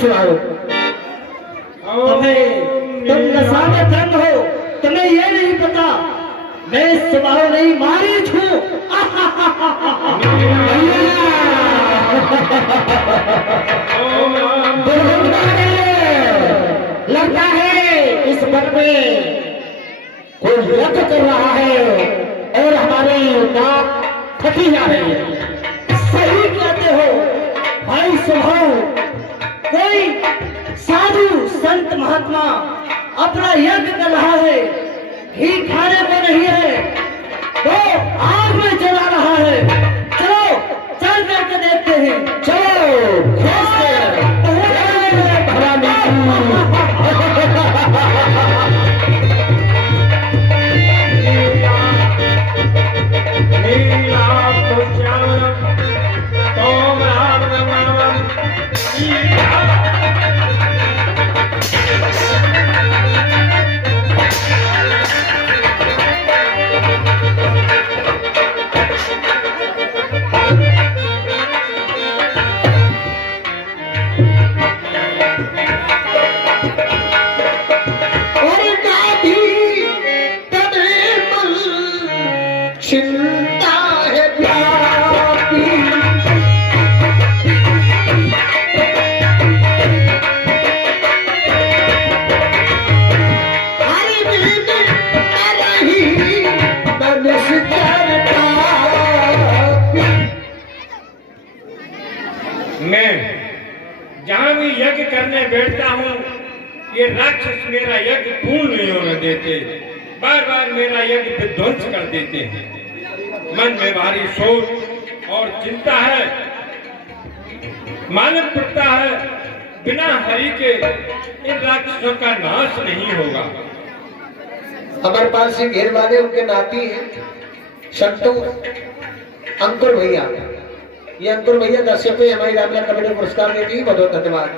सुनाओ। अबे तुम नशा में दंग हो, तुम्हें ये नहीं पता मैं स्वभाव नहीं मारी छू। लगता है इस वन में कोई यज्ञ कर रहा है और हमारी नाक थकी जा रही है। सही कहते हो भाई स्वभाव, कोई साधु संत महात्मा अपना यज्ञ कर रहा है, घी खाने को नहीं है तो आग में जला रहा है। चलो चल करके देखते हैं। चलो चिंता है व्यापी, हरि बिन नहीं मनुष्य करता। मैं जहाँ भी यज्ञ करने बैठता हूँ ये राक्षस मेरा यज्ञ पूर्ण नहीं होने देते, बार बार मेरा यज्ञ विध्वंस कर देते हैं। मन में भारी सोच और चिंता है, मालूम पड़ता है बिना हरि के इन राक्षसों का नाश नहीं होगा। अमरपाल सिंह घेर वाले उनके नाती हैं शंतु अंकुर भैया। ये अंकुर भैया 10 रुपये हमारी रामला कमेटी पुरस्कार देती है, बहुत बहुत धन्यवाद।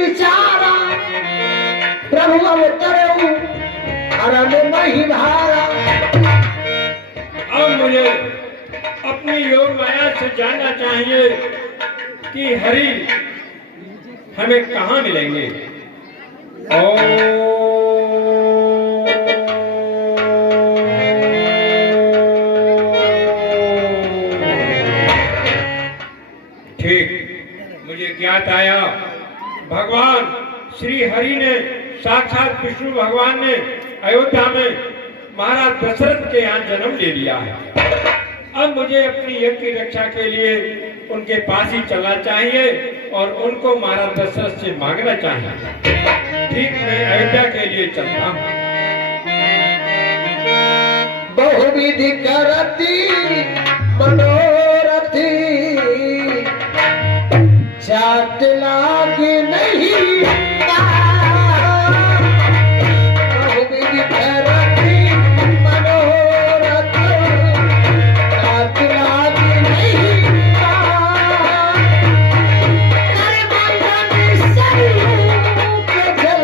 विचारा प्रभु अवतरो हरण नहीं भारा। अब मुझे अपनी योग माया से जानना चाहिए कि हरि हमें कहाँ मिलेंगे। ठीक, मुझे ज्ञात आया भगवान श्री हरि ने साक्षात विष्णु भगवान ने अयोध्या में महाराज दशरथ के यहाँ जन्म ले लिया है। अब मुझे अपनी यज्ञ की रक्षा के लिए उनके पास ही चलना चाहिए और उनको महाराज दशरथ से मांगना चाहिए। ठीक, मैं अयोध्या के लिए चलता हूँ। बहुविधि करती मनोरथी जात लागे नहीं। बहुविधि करती मनोरथ जात लागे नहीं। अरे बंधन सरियों के जल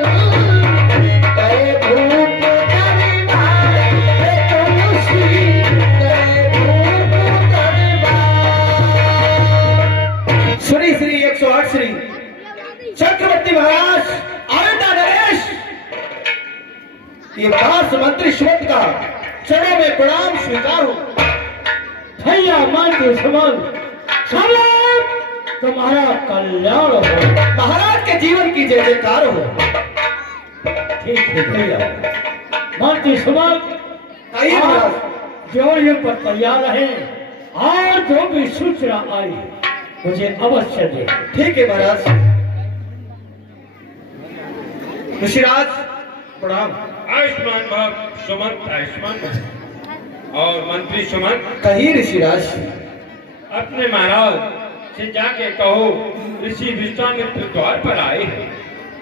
गए धूप दरबार, तुलसी गए धूप दरबार। श्री श्री 108 श्री चक्रवर्ती महाराज अयोध्या नरेश, ये दास मंत्री सुमंत का चरणों में प्रणाम स्वीकार हो। भैया मान के समान सलाम, तुम्हारा कल्याण हो, महाराज के जीवन की जय जयकार हो। ठीक है भैया, मंत्री सुमंत आइए महाराज, जोड़ियों पर तैयार रहे और जो भी सूचना आई मुझे अवश्य दे। ठीक है महाराज। ऋषिराज प्रणाम। आयुष्मान भव सुमंत, आयुष्मान भव। और मंत्री सुमंत, कही ऋषिराज। अपने महाराज से जाके कहो ऋषि विश्वामित्र द्वार पर आए हैं।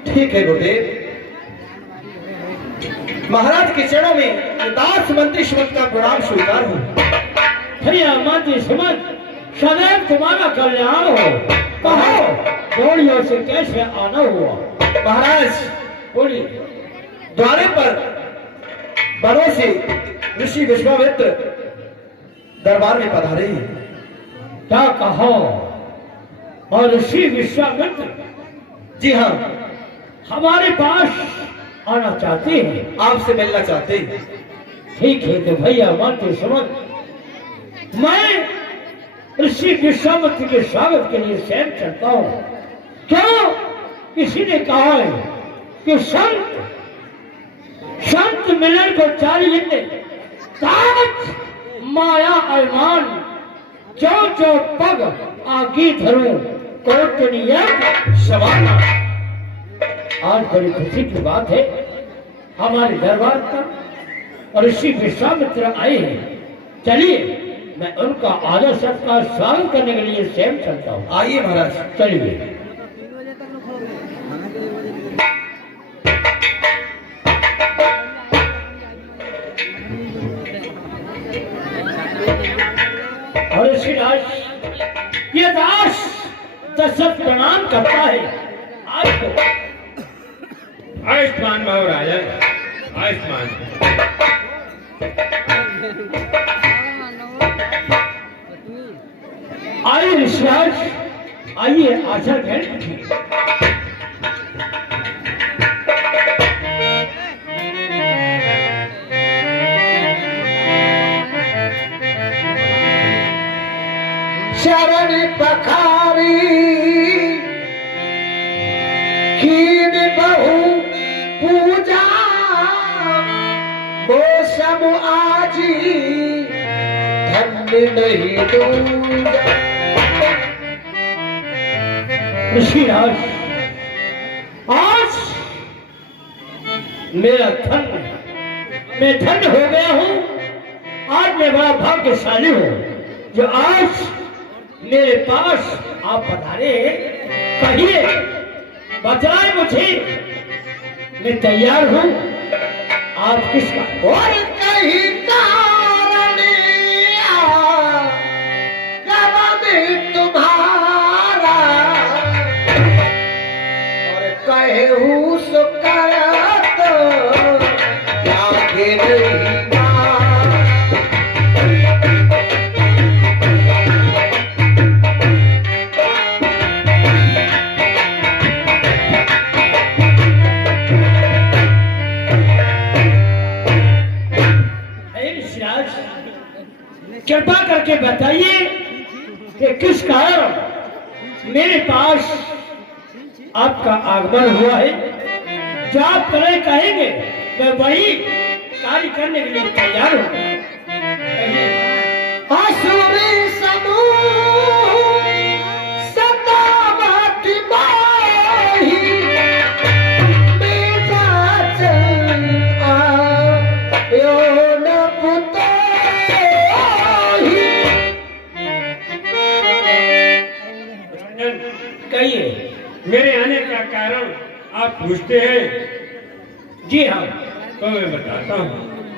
ठीक है गुरुदेव। महाराज के चरणों में दास मंत्री सुमंत का प्रणाम स्वीकार हो। भैया मंत्री सुमंत, सदैव तुम्हारा कल्याण हो। कहो जोड़ियों से कैसे आना हुआ। महाराज बोलिए। द्वारे पर बड़ों से ऋषि विश्वामित्र दरबार में पधारे हैं। क्या कहो? और ऋषि विश्वामित्र जी हाँ, हमारे पास आना चाहते हैं, आपसे मिलना चाहते हैं। ठीक है तो भैया मानते समझ, मैं ऋषि विश्वामित्र के स्वागत के लिए स्वयं चलता हूँ। क्यों? किसी ने कहा है कि संत मिलन को चाहिए ताज माया अरमान, जो पग आगे धरो कोटनिया सवाना। आज बड़ी खुशी की बात है, हमारे दरबार पर ऋषि विश्वामित्र आए हैं। चलिए मैं उनका आदर सत्कार स्वागत करने के लिए स्वयं चलता हूँ। आइए महाराज। चलिए। और श्रीराज ये दास दशरथ प्रणाम करता है आपको। आयुष्मान भाव राजन, आयुष्मान। आइए ऋषिराज, आइए आशा ग्रहण कीजिए। शरण पखारी कीन बहु पूजा, वो सब आजी धन्य नहीं दूजा। ऋषिराज, आज मेरा मैं धन्य हो गया हूँ। आज मैं बड़ा भाग्यशाली हूँ जो आज मेरे पास आप पधारे। कहिए, बतलाए मुझे, मैं तैयार हूँ। आप किसका? और कहीं कारण तुम्हारा, और कहे हूँ सुकरत लागे नहीं। कृपा करके बताइए कि किस कारण मेरे पास आपका आगमन हुआ है। जो आप कहेंगे मैं वही कार्य करने के लिए तैयार हूँ। असुरी समूह सतावत बाही, बेटा चल आयो न पुता। कहिए। मेरे आने का कारण आप पूछते हैं? जी हाँ। तो मैं बताता हूँ।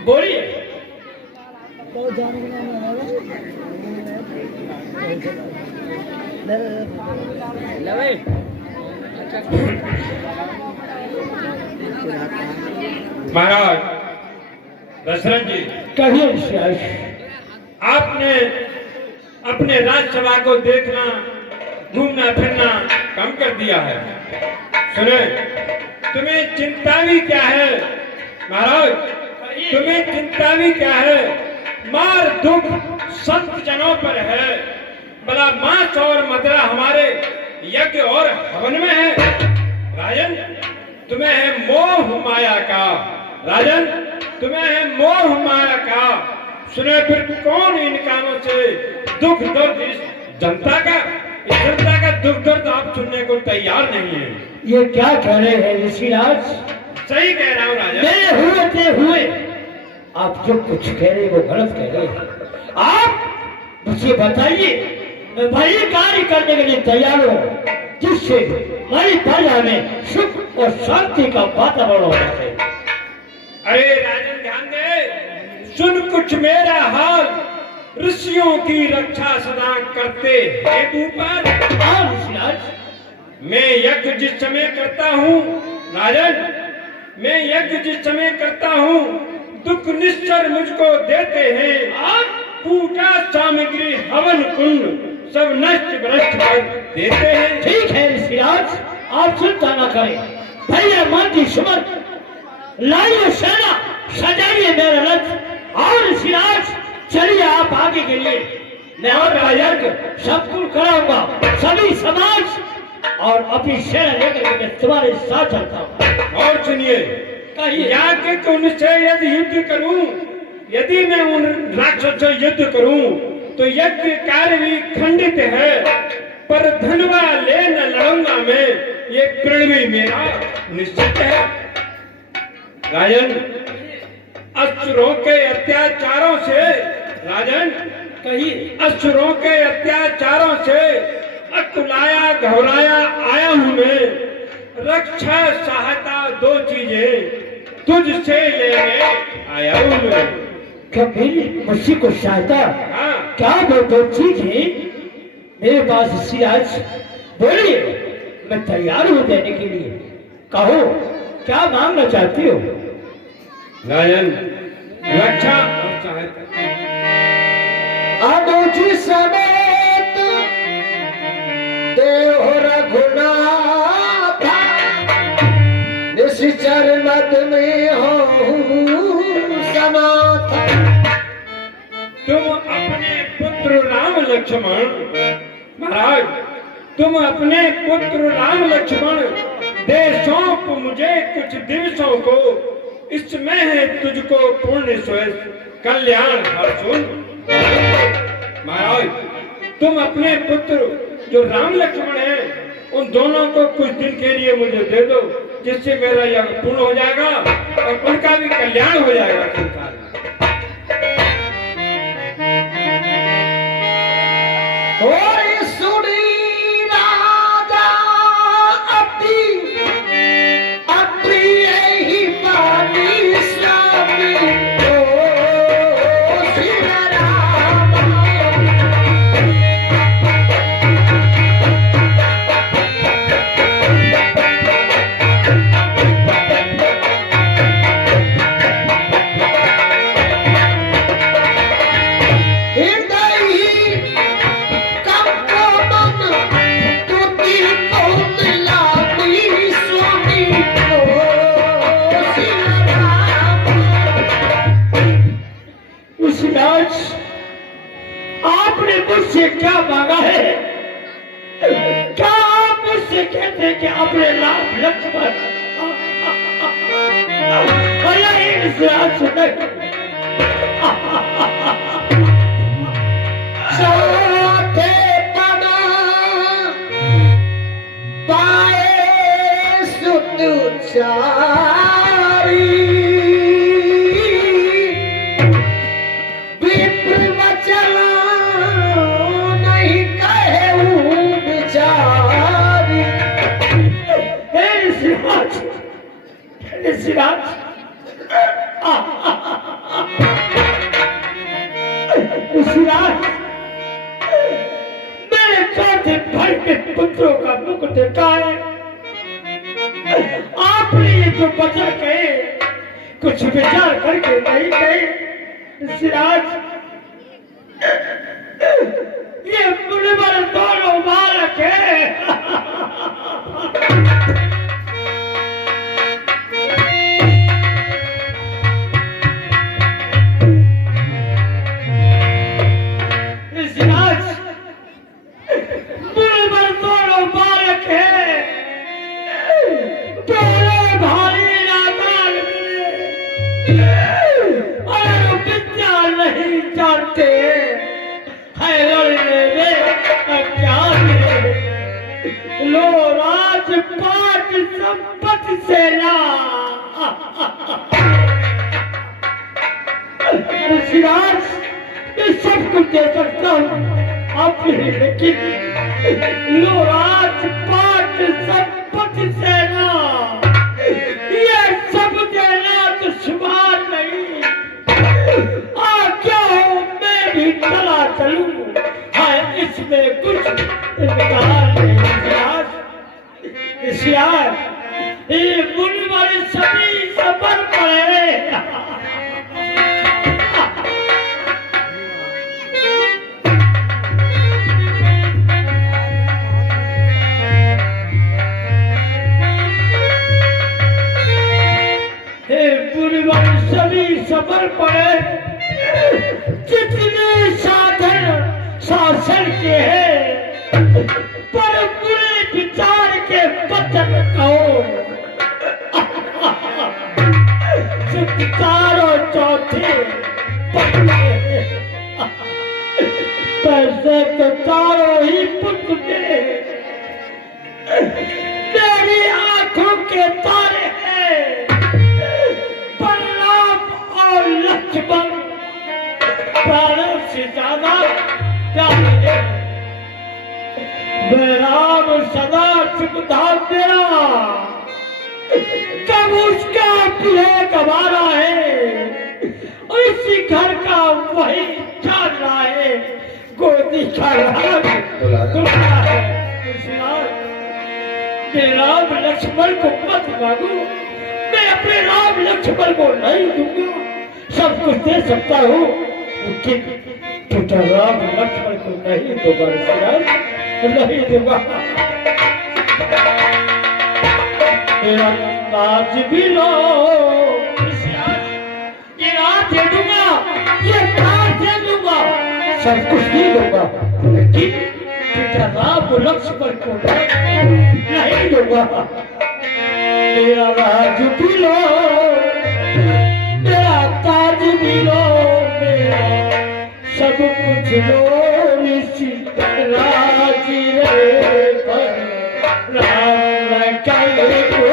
बोलिए। महाराज दशरथ जी, कहिए ऋषिराज। आपने अपने राज्यसभा को देखना, घूमना फिरना कम कर दिया है। सुने, तुम्हें चिंता भी क्या है महाराज? तुम्हें चिंता भी क्या है? मार दुख संत जनों पर है, भला मांस और मदिरा हमारे यज्ञ और हवन में है। राजन, तुम्हें है मोह माया का। राजन, तुम्हें है मोह माया का। सुने, फिर कौन इन कानों से दुख दर्द इस जनता का दुख दर्द आप सुनने को तैयार नहीं है। ये क्या कह रहे हैं ऋषिराज? सही कह रहा हूँ राजा। मेरे हुए आप जो कुछ कह रहे वो गलत कह रहे हैं। आप मुझे बताइए, मैं वही कार्य करने के लिए तैयार हूँ जिससे हमारी प्रजा में सुख और शांति का वातावरण होना चाहिए। अरे राजन, ध्यान दे, सुन कुछ मेरा हाल। ऋषियों की रक्षा सदा करते हैं ऊपर। मैं यज्ञ जिस समय करता हूँ राजन, मैं यज्ञ जिस समय करता हूँ, दुख निश्चर मुझको देते हैं। पूजा सामग्री हवन कुंड सब नष्ट भ्रष्ट कर देते हैं। ठीक है ऋषिराज, आप चिंता न करें। भैया माटी सुमन लाइए सेना, सजाइए मेरा रथ और ऋषिराज चलिए आप आगे के लिए। मैं और यज्ञ संपूर्ण कराऊंगा, सभी समाज और अपनी सेना लेकर के मैं तुम्हारे साथ चलता हूँ। और सुनिए, याज्ञ को उनसे यदि युद्ध करूं, यदि मैं उन राक्षसों से युद्ध करूं तो यज्ञ कार्य भी खंडित है, पर धनवा ले न लड़ूंगा मैं, ये प्रण भी मेरा निश्चित है। राजन, असुरों के अत्याचारों से, राजन कहिए, असुरों के अत्याचारों से अकुलाया घबराया आया हूं मैं। रक्षा सहायता दो चीजें तुझसे लेने आया हूं मैं। क्या मेरी मुझसे को सहायता? हाँ, क्या वो दो चीज है मेरे पास ऋषिराज? बोलिए, मैं तैयार हूँ देने के लिए। कहो क्या मांगना चाहती हो? राजन, रक्षा और सहायता। अनुज समेत देव रघुनाथ, निश्चर मत में हो सनाथ। तुम अपने पुत्र राम लक्ष्मण, महाराज तुम अपने पुत्र राम लक्ष्मण दे सौंप मुझे कुछ दिवसों को, इसमें है तुझको पूर्ण स्वस्थ कल्याण हर सुन। महाराज तुम अपने पुत्र जो राम लक्ष्मण हैं उन दोनों को कुछ दिन के लिए मुझे दे दो, जिससे मेरा यज्ञ पूर्ण हो जाएगा और उनका भी कल्याण हो जाएगा संसार में। ओए सुनी राजा अति अप्रिय ही पानी स्वामी, ओ श्री राम। ऋषिराज, आपने मुझसे क्या मांगा है? क्या आप मुझसे कहते हैं कि अपने राम लक्ष्मण? ऋषिराज सुने, चौथे पदा पाए सुत चारी, विप्र वचन नहीं कहूं बिचारी। हे ऋषिराज, ऋषिराज, ऋषिराज, मेरे चौथे भाई के पुत्रों का मुख देखा है। आपने ये जो वचन कहे कुछ विचार करके नहीं कहे ऋषिराज। ये मुनिवर दोनों बालक है। ऋषिराज, मुनिवर दोनों बालक है, दोनों भाई नादान और विद्या नहीं जानते है, लड़ने में क्या लो राजपाट संपत्ति से ला। ऋषिराज, मैं सब कुछ दे सकता हूँ आप, लेकिन लो राजपाट संपत्ति से ला, ये सब देना दुश्मन नहीं। क्या हो, मैं भी चला चलूं, है इसमें कुछ इनकार नहीं। ऋषिराज, ये मुनिवर सभी सबर पड़े। चारों चौथे पत्ते पैसे तो चारों ही पुत मेरे मेरी आंखों के तारे हैं बलराम और लक्ष्मण प्राणों से ज्यादा प्यारे हैं राम सदा सुखधा मेरा कब उसका प्रिय गवारा है और इसी घर का वही जान रहा है गोदी का दुल्हा है मैं राम लक्ष्मण को मत मांगू मैं अपने राम लक्ष्मण को नहीं दूंगा सब कुछ दे सकता हूँ लेकिन बेटा राम लक्ष्मण को नहीं दूंगा नहीं दूंगा मेरा ताज भी लो ये रात दे दूंगा ये ताज दे दूंगा सब कुछ नहीं दूंगा लेकिन बेटा राम लक्ष्मण को नहीं दूंगा मेरा राज भी लो मेरा ताज भी लो मेरा सब कुछ लो राजी रे पर राम कहे को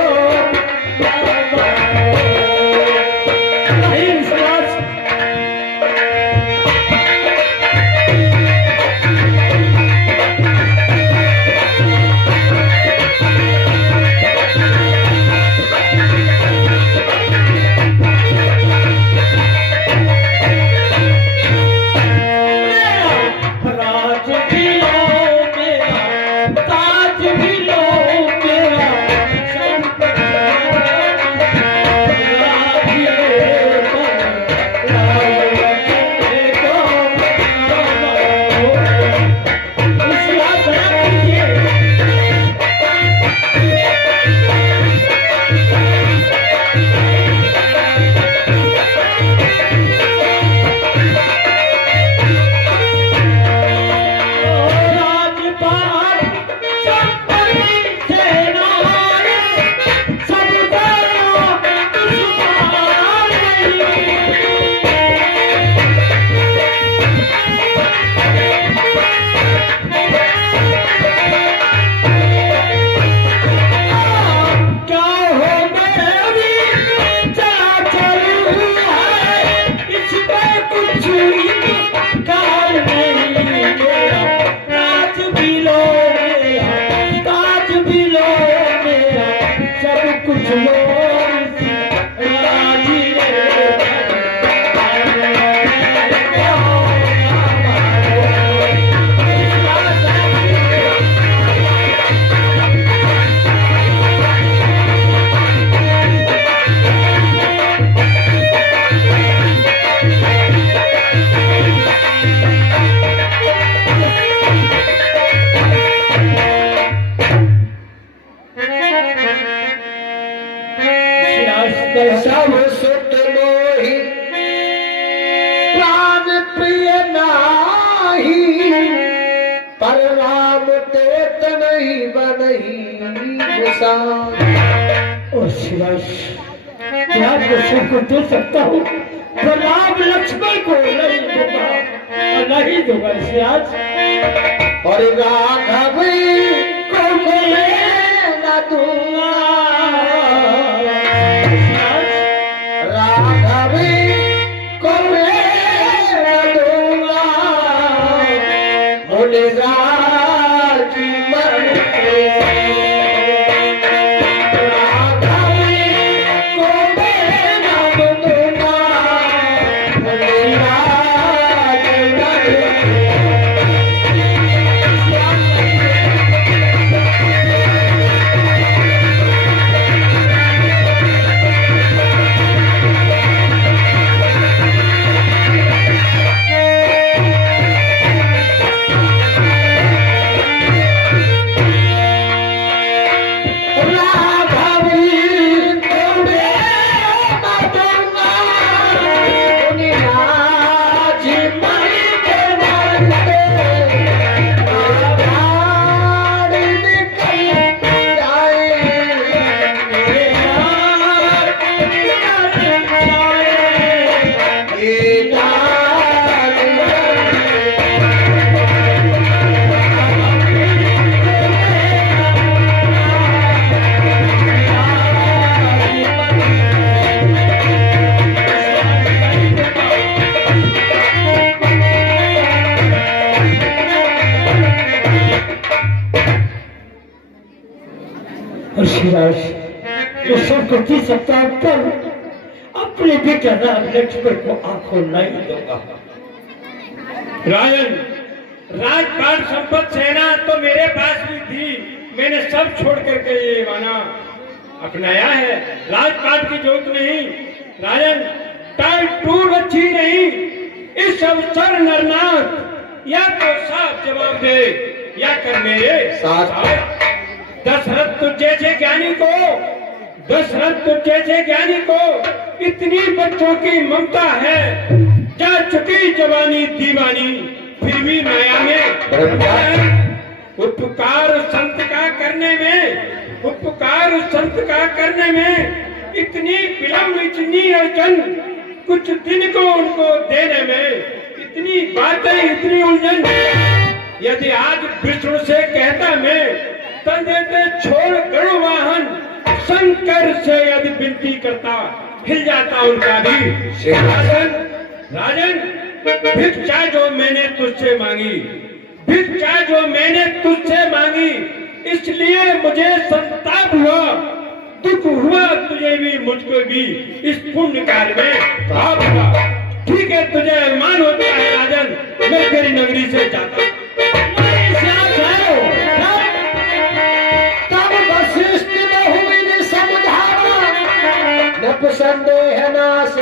सब सुत मोहि प्राण प्रिय नाही पर राम तेत नहीं बनही गुसान ओ शिवाय क्या दूसरे को दे सकता हूँ पर राम लक्ष्मण को नहीं दूंगा और नहीं दूंगा इसे आज और राघव को मैं न दूंगा बेटा राम लक्ष्मण को आंखों नहीं दूंगा। राजन, राजपाट संपत्ति सेना तो मेरे पास भी थी, मैंने सब छोड़ करके ये माना अपनाया है। राजपाट की जरूरत नहीं। राजन, टाइटूर अच्छी नहीं। इस अवसर नरनाथ या तो साफ जवाब दे या कर मेरे साथ। दशरथ तुझ जैसे ज्ञानी को, दशरथ तुझ जैसे ज्ञानी को इतनी बच्चों की ममता है। जा चुकी जवानी दीवानी, फिर भी माया में उपकार संत का करने में, उपकार संत का करने में इतनी विलंब, इतनी अड़चन, कुछ दिन को उनको देने में इतनी बातें, इतनी उलझन। यदि आज विष्णु से कहता मैं तन देते छोड़ गरुड़ वाहन, शंकर से यदि विनती करता हिल जाता उनका भी। राजन, राजन, भिक्षा जो मैंने तुझसे मांगी, भिक्षा जो मैंने तुझसे मांगी, इसलिए मुझे संताप हुआ, दुख हुआ तुझे भी मुझको भी इस पुण्य कार्य में पाप हुआ। ठीक है, तुझे अभिमान होता है राजन, मैं तेरी नगरी से जाता हूँ। संदेह नाश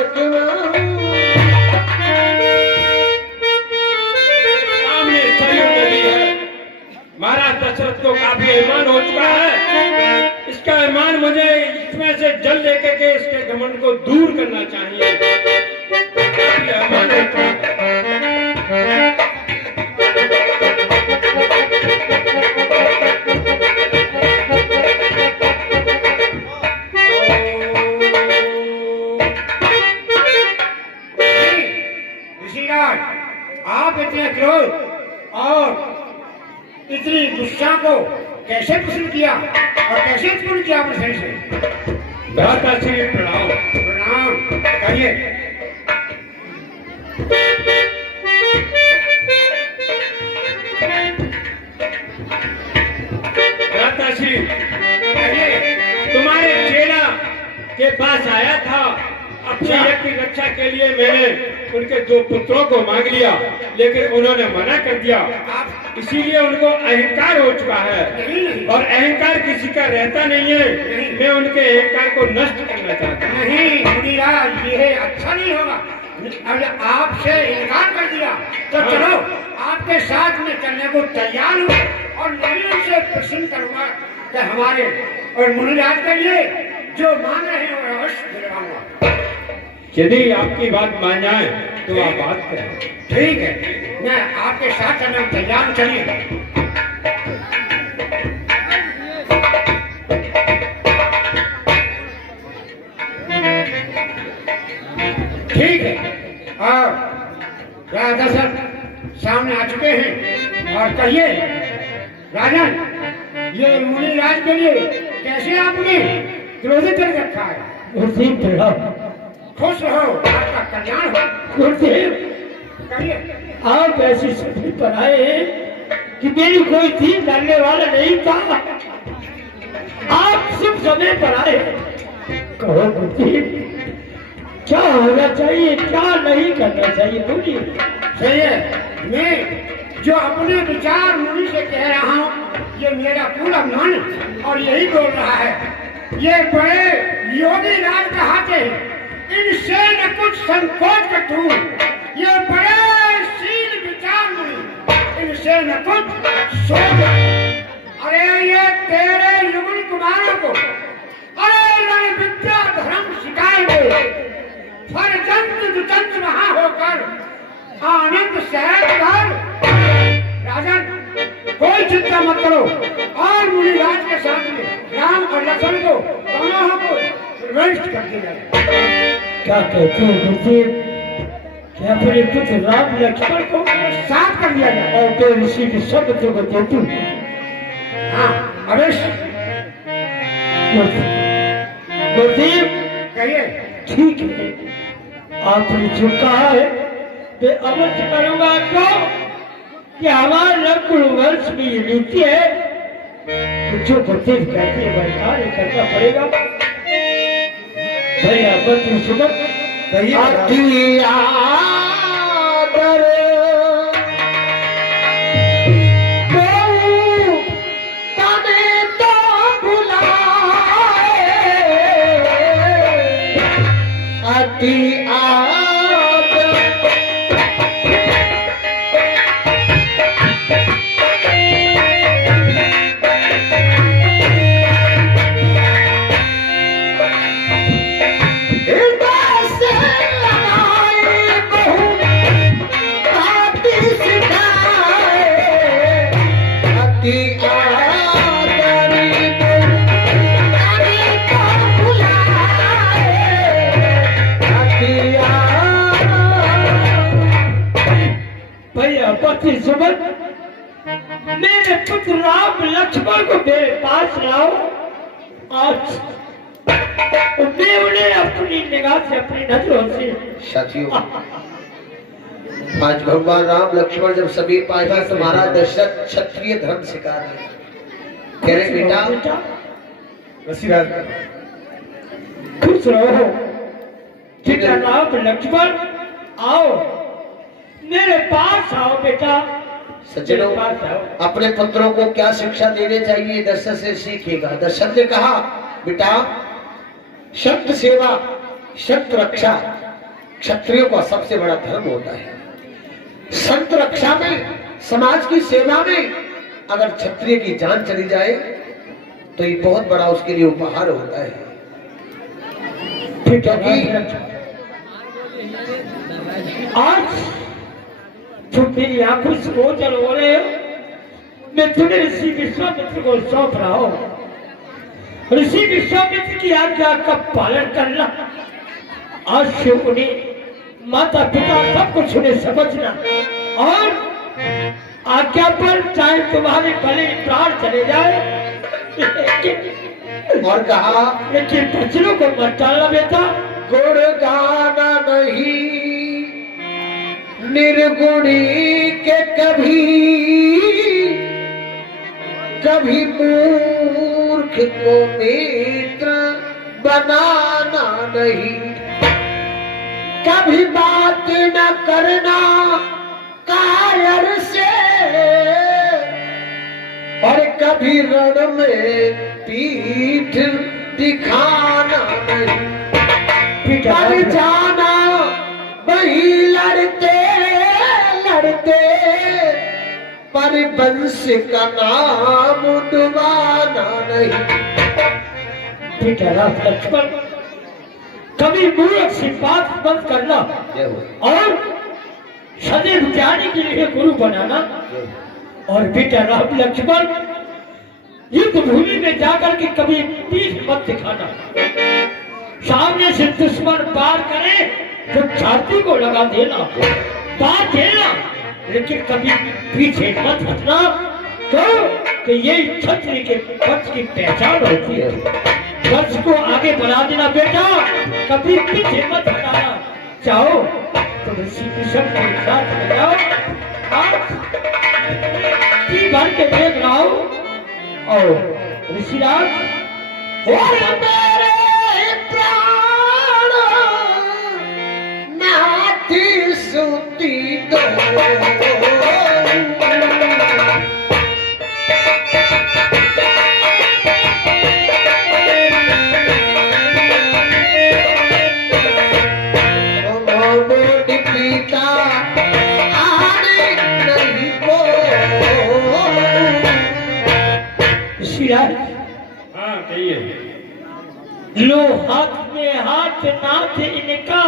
सामने सरयू नदी है। महाराज दशरथ को काफी अभिमान हो चुका है। इसका अभिमान मुझे इसमें से जल लेकर के इसके घमंड को दूर करना चाहिए। काफी अभिमान हो चुका है। आप इतने क्रोध और इतनी गुस्सा को कैसे पसंद किया और कैसे पूर्ण किया आपने सही से? भ्राता श्री प्रणाम। प्रणाम करिए। भ्राता श्री, तुम्हारे चेला के पास आया था, अपने यज्ञ की रक्षा के लिए मैंने उनके 2 पुत्रों को मांग लिया, लेकिन उन्होंने मना कर दिया। इसीलिए उनको अहंकार हो चुका है और अहंकार किसी का रहता नहीं है। मैं उनके अहंकार को नष्ट करना चाहता हूँ। नहीं मुनिराज, ये अच्छा नहीं होगा। अगर आपसे इनकार कर दिया तो चलो आपके साथ में चलने को तैयार हूँ और मैं उनसे प्रश्न करूंगा कि हमारे और मुनिराज के लिए जो मांग रहे हैं वो अवश्य दिलवाऊंगा। यदि आपकी बात मान जाए तो आप बात करें। ठीक है, मैं आपके साथ चलने को तैयार हूं। चलिए। ठीक है, और राजा दशरथ सामने आ चुके हैं और कहिए राजन, ये मुनिराज के लिए कैसे आपने क्रोधित कर रखा है? खुश रहो, आपका कल्याण हो। गुरुदेव, कहिए। आप ऐसी सभी पर आए हैं कि मेरी कोई चीज डालने वाला नहीं था। आप शुभ समय पर आए। कहो गुरुदेव, क्या होना चाहिए, क्या नहीं करना चाहिए, बोलिए। सही है, मैं जो अपने विचार मुनि से कह रहा हूँ, ये मेरा पूरा मन और यही बोल रहा है। ये बड़े योगी राज कहाते हैं, इनसे न कुछ संकोच कर तू। ये बड़े शील विचार मुनि, इनसे न कुछ सोच। अरे ये तेरे युगल कुमारों को अरे रण विद्या धर्म सिखाएंगे। फरजंद दुचंद वहां होकर आनंद सहज कर। राजन, कोई चिंता मत करो और मुनिराज के साथ में राम और लक्ष्मण को दोनों को प्रविष्ट कर दिया जाए। क्या कहते हो गुरुदेव, क्या अपने पुत्र राम लक्ष्मण को साथ कर दिया जाए और तो ऋषि के सब बच्चों को दे दूं? हाँ अवश्य। गुरुदेव, कहिए। ठीक है, आपने जो कहा है मैं अवश्य करूंगा। तो कि हमारे नकुल वंश में ये नीति है, तो जो गुरुदेव कहते हैं वह कार्य करना पड़ेगा। भैया बद्र सुमन कहिए अति आदर बहु तने तो बुलाए, अति आदर हृदय से लगाए बहु बाती सिखाए, अति आदरी बहु तने तो बुलाए, अति भैया पति सुमन, मेरे पुत्र राम लक्ष्मण को मेरे पास लाओ। आज मैं उन्हें अपनी निगाह से, अपनी नजरों से साथियों, आज भगवान राम लक्ष्मण जब सभी पाया तुम्हारा दशरथ क्षत्रिय धर्म सिखा रहे, कह रहे बेटा वसीराज खुश रहो। बेटा राम लक्ष्मण आओ, मेरे पास आओ बेटा, सज्जनों, मेरे पास आओ। अपने पुत्रों को क्या शिक्षा देनी चाहिए दशरथ से सीखिएगा। दशरथ ने कहा बेटा, शब्द सेवा शब्द रक्षा क्षत्रियों का सबसे बड़ा धर्म होता है। संत रक्षा में, समाज की सेवा में अगर क्षत्रिय की जान चली जाए तो ये बहुत बड़ा उसके लिए उपहार होता है। क्योंकि आज तुम मेरी आंखों से ओझल हो रहे हो, मैं तुम्हें ऋषि विश्वामित्र को सौंप रहा हूं। ऋषि विश्वामित्र की आज्ञा का पालन करना, आज से उन्हें माता पिता सब कुछ उन्हें समझना, और आज्ञा पर चाहे तुम्हारे भले प्राण चले जाए, और कहा लेकिन बच्चों को मत टालना बेटा। गुण गाना नहीं निर्गुणी के कभी, कभी मूर्ख को मित्र बनाना नहीं, कभी बात न करना कायर से, और कभी रण में पीठ दिखाना नहीं, कर जाना वही लड़ते लड़ते पर वंश का नाम डुबाना नहीं। बेटा राम लक्ष्मण, कभी मूर्ख से बात मत करना, और सदैव ज्ञानी के लिए गुरु बनाना। और बेटा राम लक्ष्मण, युद्ध भूमि में जाकर के कभी पीठ मत दिखाना। सामने से दुश्मन वार करे तो छाती को लगा देना, बात देना, लेकिन कभी पीछे मत हटना। तो यही क्षत्रिय के वंश की पहचान होती है। वंश को आगे बढ़ा देना बेटा, कभी पीछे मत हटाना। चाहो तो ऋषि विषम के साथ में जाओ, जी भर के देख रहा हूं। और ऋषिराज, और मेरे प्राण नाथी सुती दो, पिता आने नहीं को। ऋषिराज, हाँ कहिए। लो हाथ में हाथ नाथ इनका,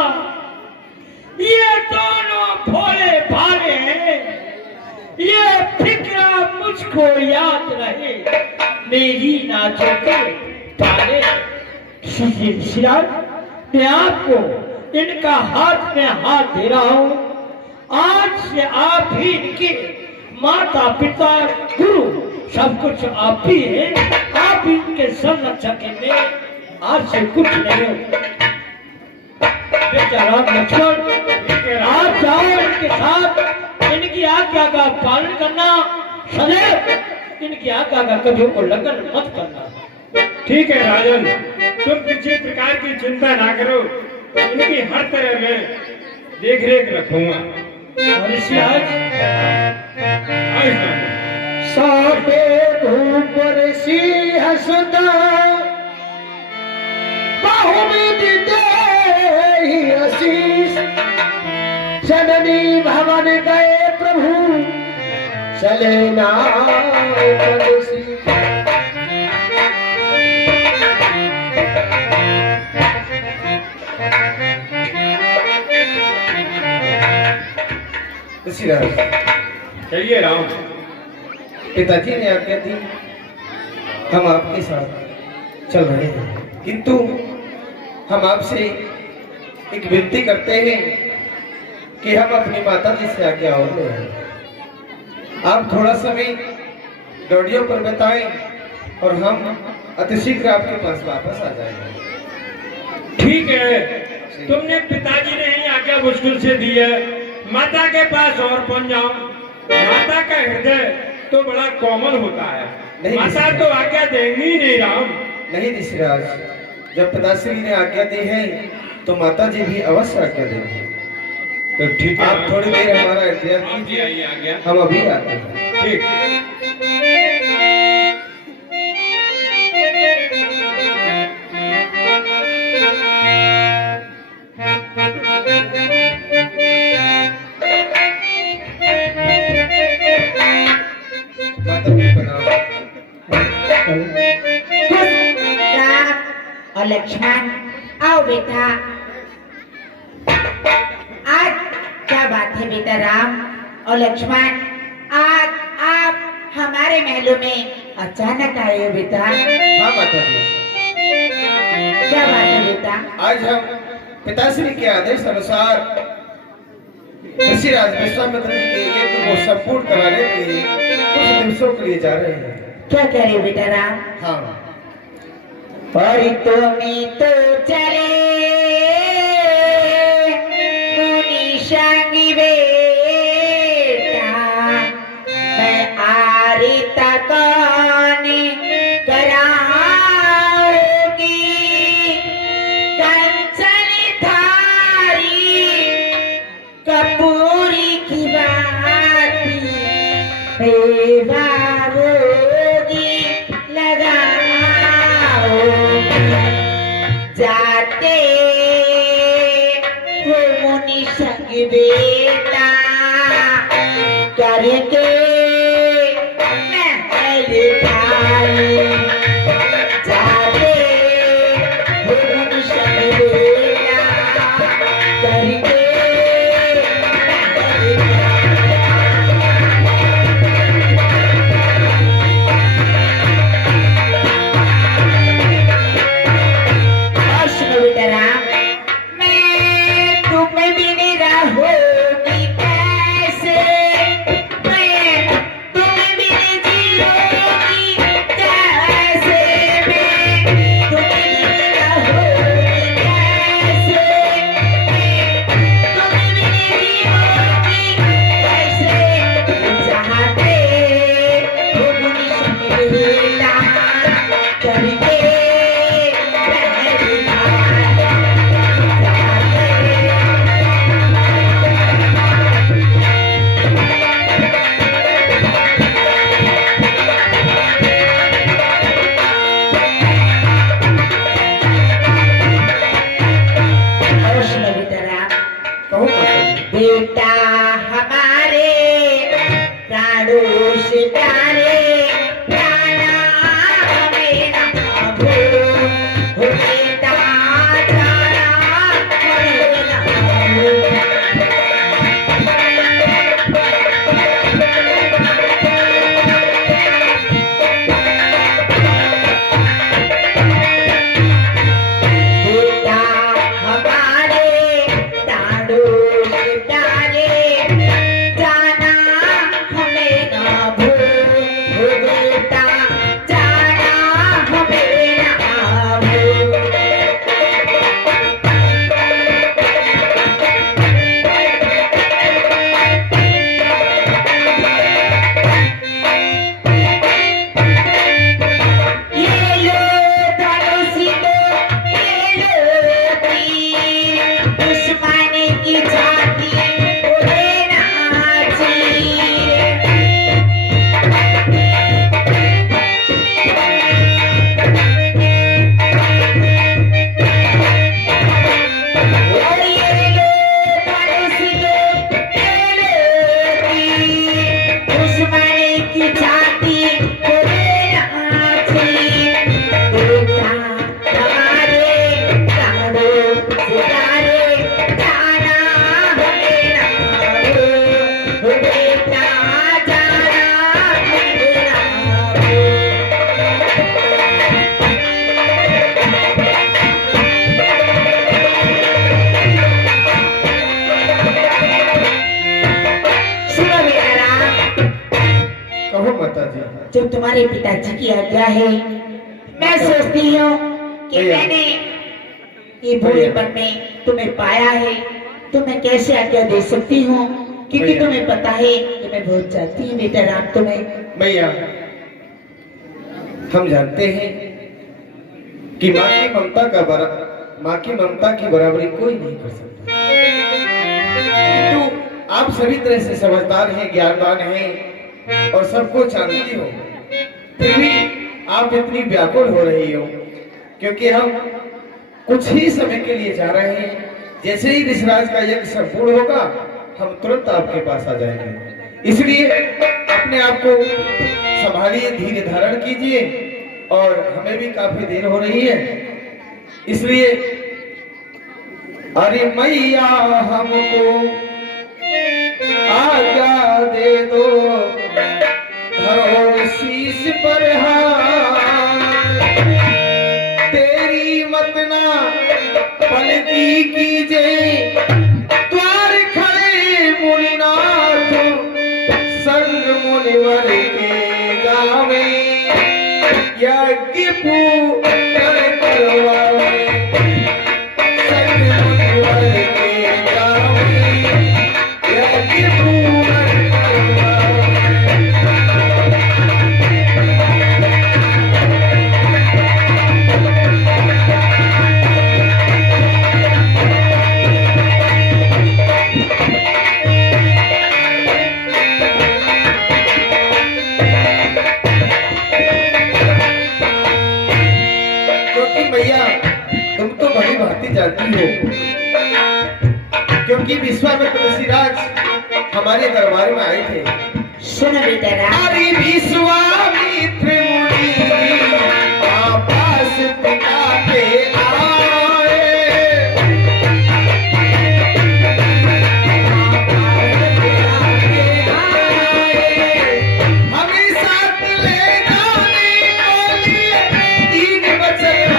ये दोनों भोले भाले हैं। ये फिक्रा मुझको याद रहे, मेरी नाचों के पाले। ऋषिराज, मैं आपको इनका हाथ में हाथ दे रहा हूँ। आज से आप ही इनके माता पिता गुरु सब कुछ आप ही हैं। आप इनके संरक्षक हैं, आज से कुछ नहीं हो। बेटा राम लक्ष्मण, आप जाओ इनके साथ, इनकी आज्ञा का पालन करना, सदैव इनकी आज्ञा का कभी उल्लंघन मत करना। ठीक है राजन, तुम किसी प्रकार की चिंता ना करो। उनकी हर तरह मैं देख रेख रखूंगा। सापे ऊपर सी हसदा बाहों में देते ही आशीष जननी भवन गए प्रभु चले ना बंसी। चलिए राम। पिताजी ने आज्ञा दी, हम आपके साथ चल रहे हैं, किंतु हम आपसे एक विनती करते हैं कि हम अपनी माता जी से आज्ञा और ले हैं। आप थोड़ा समय डोडियों पर बिताएं और हम अतिशीघ्र आपके पास वापस आ जाएंगे। ठीक है, तुमने पिताजी ने ही आज्ञा मुश्किल से दी है, माता के पास और पहुंच जाओ। माता का हृदय तो बड़ा कोमल होता है, माता तो आज्ञा देंगी ही नहीं राम। नहीं ऋषिराज, जब पिताश्री ने आज्ञा दी है तो माता जी भी अवश्य आज्ञा देंगे। तो ठीक है, आप थोड़ी देर हमारा इंतजार कीजिए, आइए आज्ञा। हम अभी आते हैं। ठीक। और लक्ष्मण, आओ बेटा। आज क्या बात है बेटा राम और लक्ष्मण, आज आप हमारे महलों में अचानक आए हो बेटा। हाँ माता जी, क्या बात है बेटा? आज हम पिताश्री के आदेश अनुसार ऋषिराज विश्वामित्र जी के यज्ञ को संपूर्ण कराने के लिए कुछ दिवसों के लिए जा रहे हैं। क्या कह रहे हो बेटा राम? हाँ, और तुम्हें तो चले मुनि संगी बेटा, मैं आरिता कौन कराऊंगी, कंचन थारी कपूरी की बाती जाते हो मुनि संग बेटा करके महल ढाई, जाते हो मुनि संग बेटा करके बेटा हमारे प्राणों से प्यारे, प्राणा हमें ना भूल, हो बेटा प्राणा हमें ना भूल। बेटा हमारे प्राणों से प्यारे, जाना हमें ना भूल, हो तुम्हारे पिताजी की आज्ञा है। मैं सोचती हूँ कि मैंने ये बूढ़ेपन में तुम्हें पाया है तो मैं कैसे आज्ञा दे सकती हूँ, क्योंकि तुम्हें पता है कि मैं बहुत चाहती हूँ बेटा राम तुम्हें। भैया हम जानते हैं कि माँ की ममता की बराबरी कोई नहीं कर सकता, किंतु आप सभी तरह से समझदार हैं, ज्ञानवान हैं और सबको जानती हो, फिर भी आप इतनी व्याकुल हो रही हो, क्योंकि हम कुछ ही समय के लिए जा रहे हैं। जैसे ही ऋषिराज का यज्ञ संपूर्ण होगा हम तुरंत आपके पास आ जाएंगे, इसलिए अपने आप को संभालिए, धीरे धारण कीजिए और हमें भी काफी देर हो रही है, इसलिए अरे मैया हमको आज्ञा दे दो, धरो शीश पर हाथ, तेरी मत ना पलटी कीजे, द्वार खड़े मुनिनाथ संग मुनिवर के गावे, यज्ञ पूर्ण करवावे, संग मुनिवर के गावे, यज्ञ पूर्ण करवावे। भैया तुम तो बड़ी भांति जानती हो, क्योंकि विश्वामित्र ऋषिराज हमारे दरबार में आए थे। सुनो बेटा राम, अरे विश्वामित्र मुनि आपस पिता के आए, हमें साथ ले जाने को लिए तीन वचन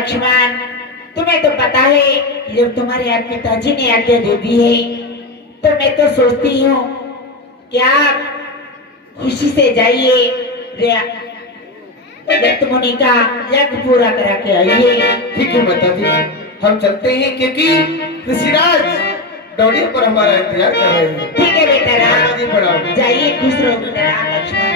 लक्ष्मण, तुम्हें तो पता है कि जब तुम्हारे आप पिताजी ने आज्ञा दे दी है तो मैं तो सोचती हूँ कि आप खुशी से जाइए, यज्ञ मुनि का यज्ञ पूरा करा के आइए। ठीक है माता जी, हम चलते हैं क्योंकि ऋषिराज दौड़िए पर हमारा इंतजार कर रहे हैं। ठीक है बेटा माता जी राम, प्रणाम। जाइए खुश रहो बेटा राम लक्ष्मण।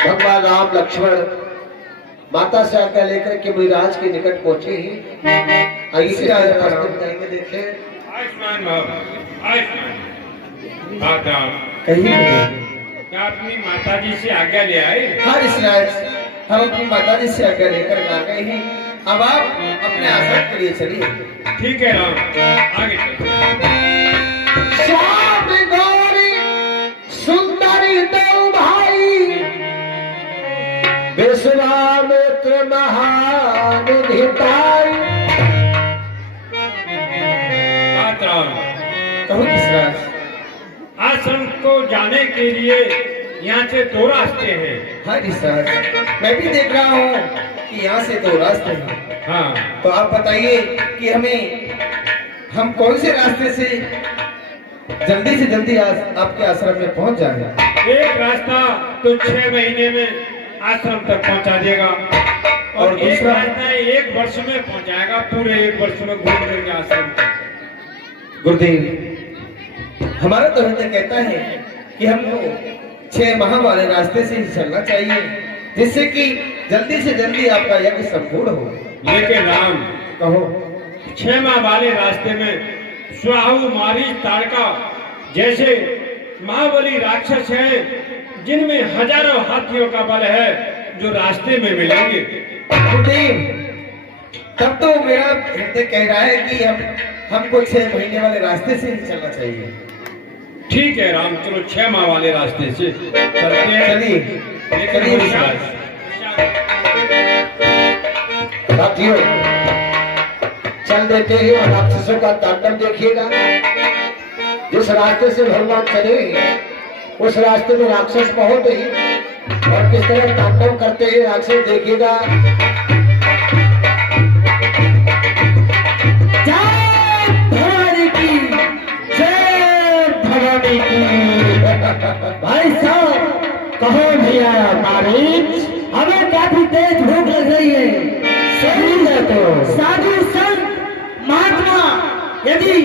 भगवान राम लक्ष्मण माता से आज्ञा लेकर के मुनिराज के निकट पहुंचे ही आइए से रास्ते में जाएंगे देखें आयुष्मान बाबू, आयुष्मान माता, कहीं क्या अपनी माता जी से आज्ञा ले आए? हाँ ऋषिराज, हम अपनी माता जी से आज्ञा लेकर आ गए हैं। अब आप अपने आश्रम के लिए चलिए। ठीक है राम, आगे चलो। श्याम गौरी सुंदरी दो भाई, विश्वामित्र महानिधिताई। बात राम, कहो ऋषिराज। आश्रम को जाने के लिए यहाँ से 2 रास्ते हैं। हाँ ऋषिराज, मैं भी देख रहा हूँ कि यहाँ से 2 रास्ते हैं। हाँ, तो आप बताइए कि हम कौन से रास्ते से जल्दी से जल्दी आपके आश्रम में पहुंच जाए। एक रास्ता तो 6 महीने में आश्रम तक पहुंचा देगा और एक दूसरा? रास्ता 1 वर्ष में पहुंचाएगा, पूरे 1 वर्ष में घूम देंगे आश्रम तक। गुरुदेव, हमारा तो हृदय कहता है कि हमको 6 माह वाले रास्ते से ही चलना चाहिए, जिससे कि जल्दी से जल्दी आपका यज्ञ संपूर्ण हो। लेकिन राम, कहो। 6 माह वाले रास्ते में स्वाहु मारीच ताड़का जैसे महाबली राक्षस हैं, जिनमें हजारों हाथियों का बल है, जो रास्ते में मिलेंगे। गुरुदेव, तब तो मेरा हृदय कह रहा है कि हमको 6 महीने वाले रास्ते से ही चलना चाहिए। ठीक है राम, चलो 6 माह वाले रास्ते से चलते हैं। चलिए लेकिन चलिए होशियार- साथियों, चल देते हैं और राक्षसों का तांडव देखिएगा। जिस रास्ते से भगवान चले उस रास्ते में राक्षस बहुत ही और किस तरह तांडव करते हैं राक्षस देखिएगा। जय भवानी की, जय भवानी की। भाई साहब, कहो भैया मारीच, हमें काफी तेज भूख लग रही है। सही है तो साधु संत महात्मा यदि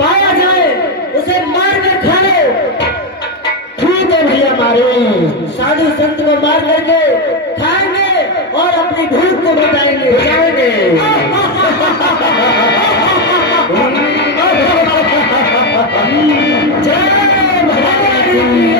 पाया जाए उसे मार कर खा लो। ठीक है भैया मारीच, साधु संत को मार करके खाएंगे और अपनी भूख को मिटाएंगे। जय भवानी की।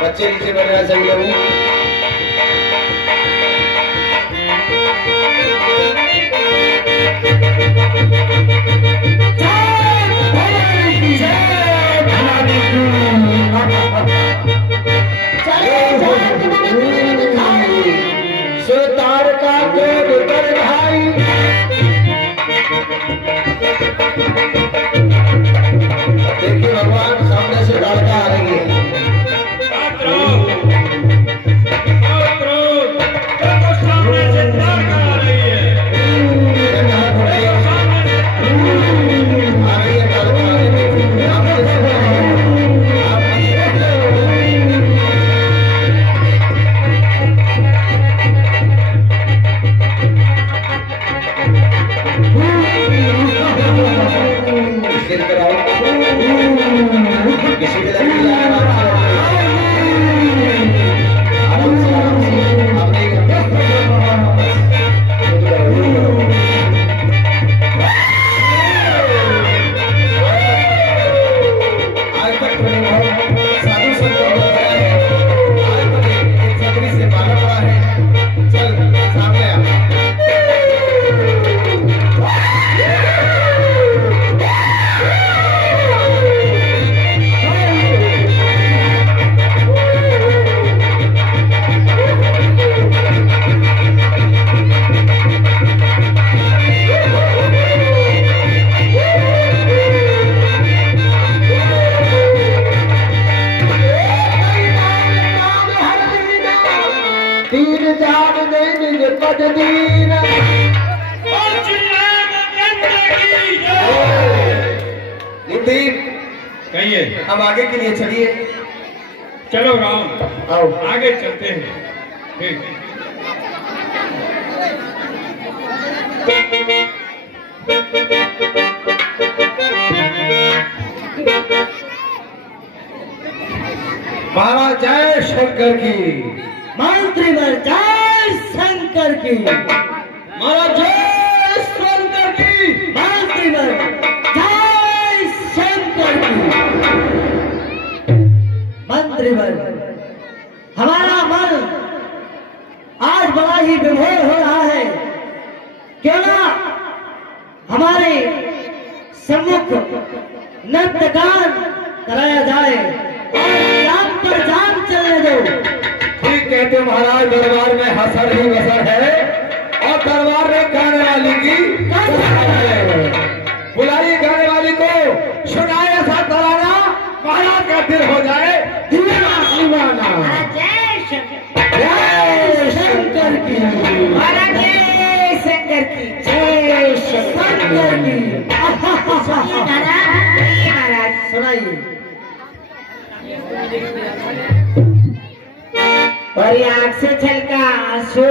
बच्चे नीचे बैठ रहे सभी लोग। आइए अब आगे के लिए चलिए। चलो राम आओ। आगे चलते हैं। ठीक महाराज जय शंकर की। मंत्रीवर जय शंकर की। महाराज जय शंकर की। मंत्रीवर जय शंकर की। मंत्रीवर हमारा मन आज बड़ा ही विभोर हो रहा है। क्यों ना हमारे सम्मुख नृत्यगान कराया जाए और जाम पर जाम चलने दो। ठीक कहते हो महाराज, दरबार में हसर ही बसर है और दरबार में गाने वाली की कसर है। बुलाइए गाने वाली को, सुनाए ऐसा तराना महाराज का दिल हो जाए दीवाना दीवाना। जय शंकर जय शंकर की। महाराज जय शंकर की। जय शंकर की। सुनिए महाराज सुनाइए। और आँख से छलका आंसू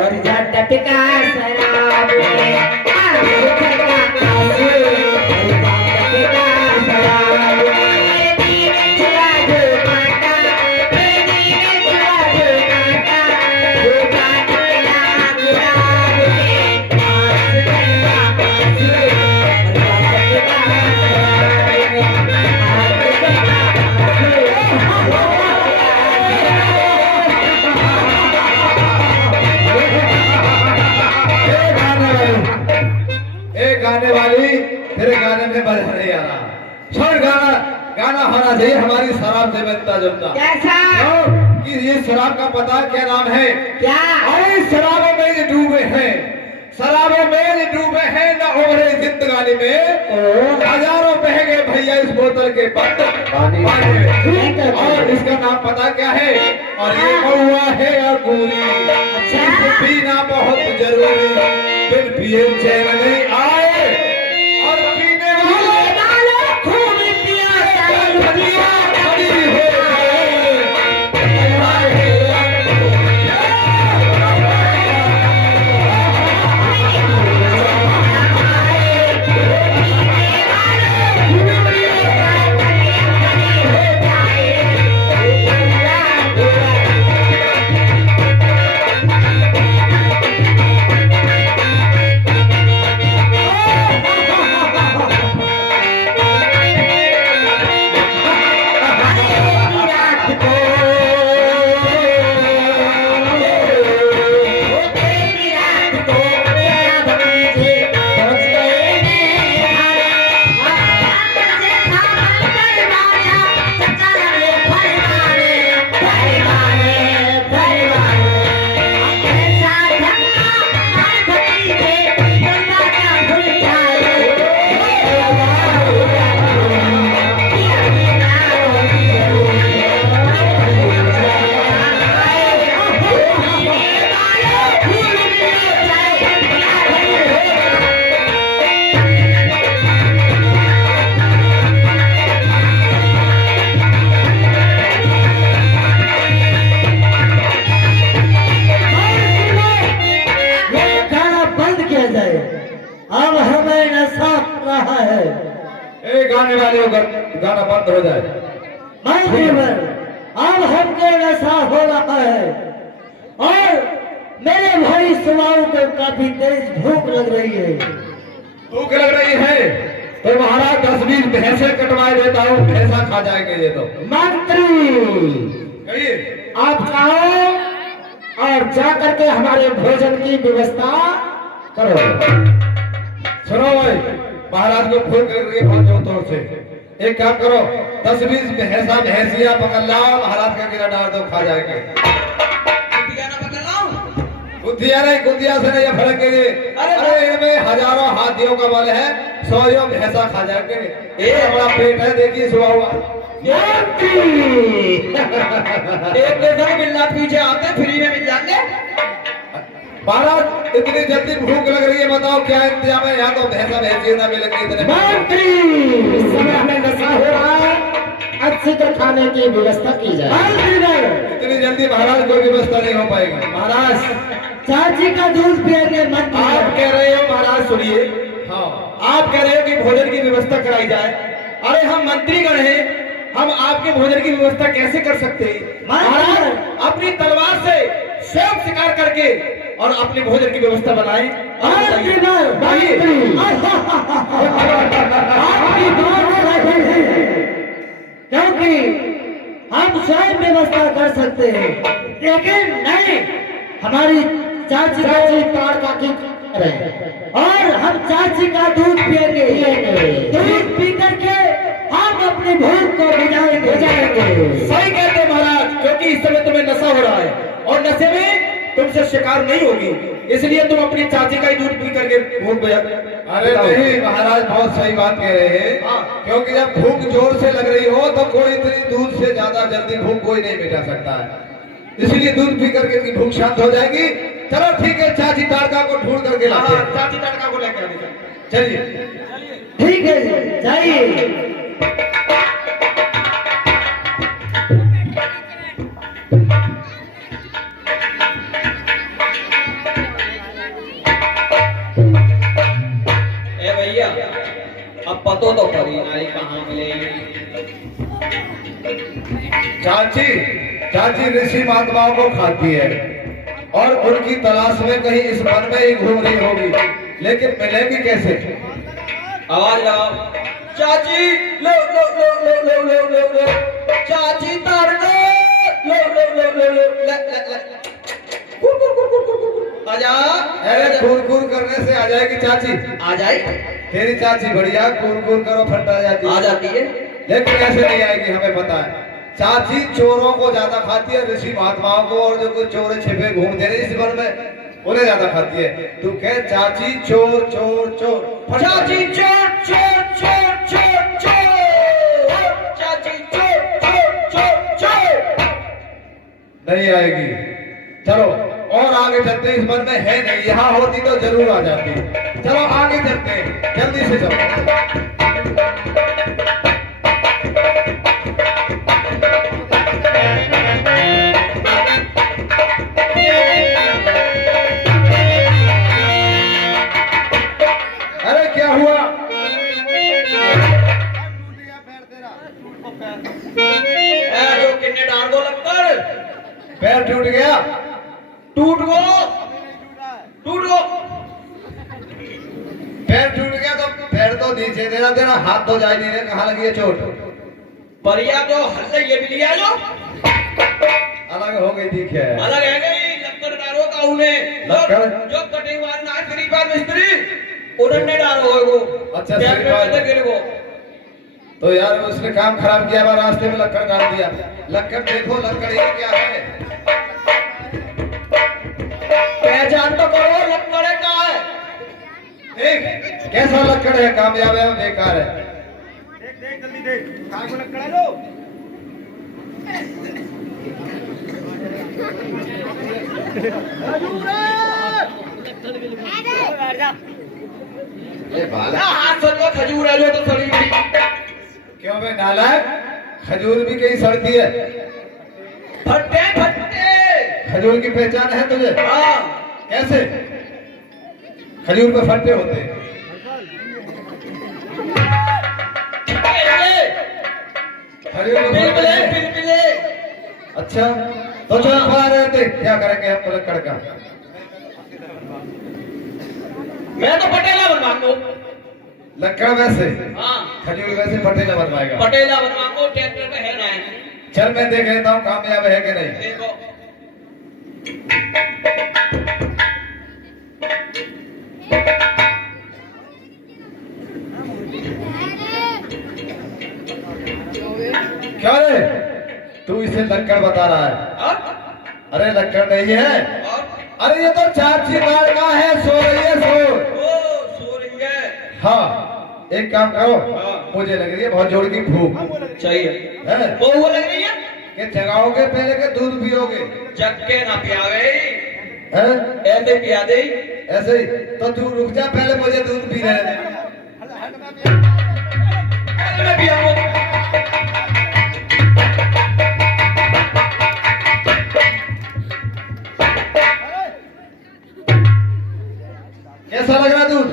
और झटपका शराब में। आँख से छलका आंसू और झटपका शराब में। दीवे चुरा जो कांटा, दीवे चुरा जो कांटा, वो कांटे लाग लाग में। आँख से छलका आंसू और झटपका शराब में। आँख से छलका आंसू। गाने वाली तेरे गाने में मजा नहीं आ रहा। छोड़ गाना, गाना होना चाहिए हमारी शराब से मिलता जुलता। कैसा? कि ये शराब का पता क्या नाम है? क्या? अरे शराबों में जो डूबे हैं, शराबों में जो डूबे हैं न उभरे जिंदगानी में। हजारों बह गए भैया इस बोतल के बंद पानी में। और इसका नाम पता क्या है? और ये महुआ है और पूरी। इसको पीना बहुत जरूरी, बिन पिए चैन नहीं आए। और पीने वाले खूब पिया दुनिया खड़ी हो गाने वाले हो गाना बंद हो जाए। अब हमको नशा हो रहा है और मेरे भाई सुनाओ को काफी तेज भूख लग रही है। भूख लग रही है तो महाराज 10-20 भैंसे कटवाए देता हूँ, भैंसा खा जाएंगे ये तो। मंत्री कहिए। आप जाओ और जा करके हमारे भोजन की व्यवस्था करो। सुनो भाई, महाराज को फोन करके बहुत जोर तोड़ से एक काम करो, 10-20 भैंसा भैंसिया पकड़ लाओ, महाराज का गिरा डाल दो, खा जाएंगे। गुद्दिया नहीं, गुद्दिया से नहीं फर्क के लिए। अरे इनमें हजारों हाथियों का बल है, 100 भैंसा खा जाएंगे। ये हमारा पेट है, देखिए सुबह हुआ। एक पैसा मिलना, पीछे आते फ्री में मिल जाएंगे। महाराज इतनी जल्दी भूख लग रही है, बताओ क्या इंतजाम है? यहाँ तो भैंसा भैंसी ना मिलेंगे इतने। मंत्री, इस समय हमें नशा हो रहा है, अच्छे से खाने की व्यवस्था की जाए। इतनी जल्दी महाराज कोई व्यवस्था नहीं हो पाएगी। महाराज चाची का दूध पिएंगे मंत्री। आप कह रहे हो महाराज, सुनिए, हाँ आप कह रहे हो कि भोजन की व्यवस्था कराई जाए। अरे हम मंत्रीगण हैं, हम आपके भोजन की व्यवस्था कैसे कर सकते हैं? महाराज अपनी तलवार से स्वयं शिकार करके और अपने भोजन की व्यवस्था बनाएं। क्योंकि हम स्वयं व्यवस्था कर सकते हैं, लेकिन नहीं, हमारी चाची ताड़का की करें और हम चाची का दूध पिएंगे। दूध पी करके हम अपनी भूख को बुझाएंगे। सही कहते महाराज, क्योंकि इस समय तुम्हें नशा हो रहा है और नशे में तुमसे शिकार नहीं होगी, इसलिए तुम अपनी चाची का ही दूध पी करके भूख बुझा। अरे नहीं महाराज, बहुत सही बात कह रहे हैं, क्योंकि जब भूख जोर से लग रही हो तो कोई इतनी दूध से ज्यादा जल्दी भूख कोई नहीं मिटा सकता है, इसलिए दूध पी करके इनकी भूख शांत हो जाएगी। चलो ठीक है, चाची ताड़का को ढूंढ करके लाते हैं। चाची ताड़का को लेकर आते हैं, चलिए। ठीक है, जाइए। भैया अब पतो तो करी नारी कहाँ मिलेगी। चाची चाची ऋषि महात्माओं को खाती है और उनकी तलाश में कहीं इस वन में ही घूम रही होगी, लेकिन मिलेगी कैसे? आवाज लगाओ, चाची लो लो लो लो लो लो लो लो, चाची ताड़का लो लो लो लो लो, आजा। अरे कूर कूर करने से आ जाएगी चाची, आ जाए तेरी चाची बढ़िया कूर कूर करो फट आ जाती है। आ जाती है, लेकिन ऐसे नहीं आएगी, हमें पता है। चाची चोरों को ज्यादा खाती है, ऋषि महात्माओं को, और जो कुछ चोर छिपे घूमते हैं इस वन में उन्हें ज्यादा खाती है। तू कह चाची चोर चोर चोर, चाची चोर चोर चोर चोर चोर, चाची चोर चोर चोर चोर। नहीं आएगी। चलो और आगे चलते, इस वन में है नहीं, यहाँ होती तो जरूर आ जाती। चलो आगे चलते हैं, जल्दी से चलो। अरे क्या हुआ? जो किन्ने डाल दो लक्कड़, पैर टूट गया? टूट गो टूट गो। पैर टूट गया तो पैर तो नीचे देना देना, हाथ तो जाए नहीं रहे, कहाँ लगी है चोट? परिया जो हल्ले ये भी लिया जो अलग हो गई दिख है। अलग है गई लक्कड़ डालो का उन्हें लक्कड़? जो कटिंग वाला ना फ्री बार मिस्त्री उन्होंने डालो है वो। अच्छा, पैर फ्री में बार। अंदर गिर गो। तो यार उसने काम खराब किया, वह रास्ते में लक्कड़ डाल दिया। लक्कड़ देखो, लक्कड़ ये क्या है? पहचान तो करो लक्कड़ है कहाँ है। देख कैसा लक्कड़ है, कामयाब है बेकार है? देख देख जल्दी देख, कहाँ को लक्कड़ है लो। ये बाला हाथ से तो खजूर है जो तो सड़ी हुई। क्यों बे नालायक, खजूर भी कहीं सड़ती है? फट्टे फट्टे। खजूर की पहचान है तुझे? हाँ कैसे? खजूर पे फट्टे होते हैं। खजूर में फट्टे पिलपिले हैं। पिलपिले। अच्छा तो चल पा रहे थे, क्या करेंगे हम लक्कड़ का? मैं तो पटेला बनवा को। लक्कड़ वैसे, हाँ खजूर वैसे पटेला बनवाएगा। पटेला बनवा को, ट्रैक्टर पे है ना है। चल मैं देख लेता हूँ कामयाब है कि नहीं। देखो क्या रे, तू इसे लक्कड़ बता रहा है? और अरे लक्कड़ नहीं है, अरे ये तो चाची ताड़का है, सो रही है सो। ओ सो रही है। हाँ एक काम करो, मुझे लग रही है बहुत जोर की भूख चाहिए है। वो लग रही है कि जगाओगे पहले के दूध पियोगे? जग के ना पिया गई। हैं? ऐसे पिया दे। ऐसे ही तो तू रुक जा, पहले मुझे दूध पी रहे दे। मैं पियाऊं। कैसा लग रहा दूध?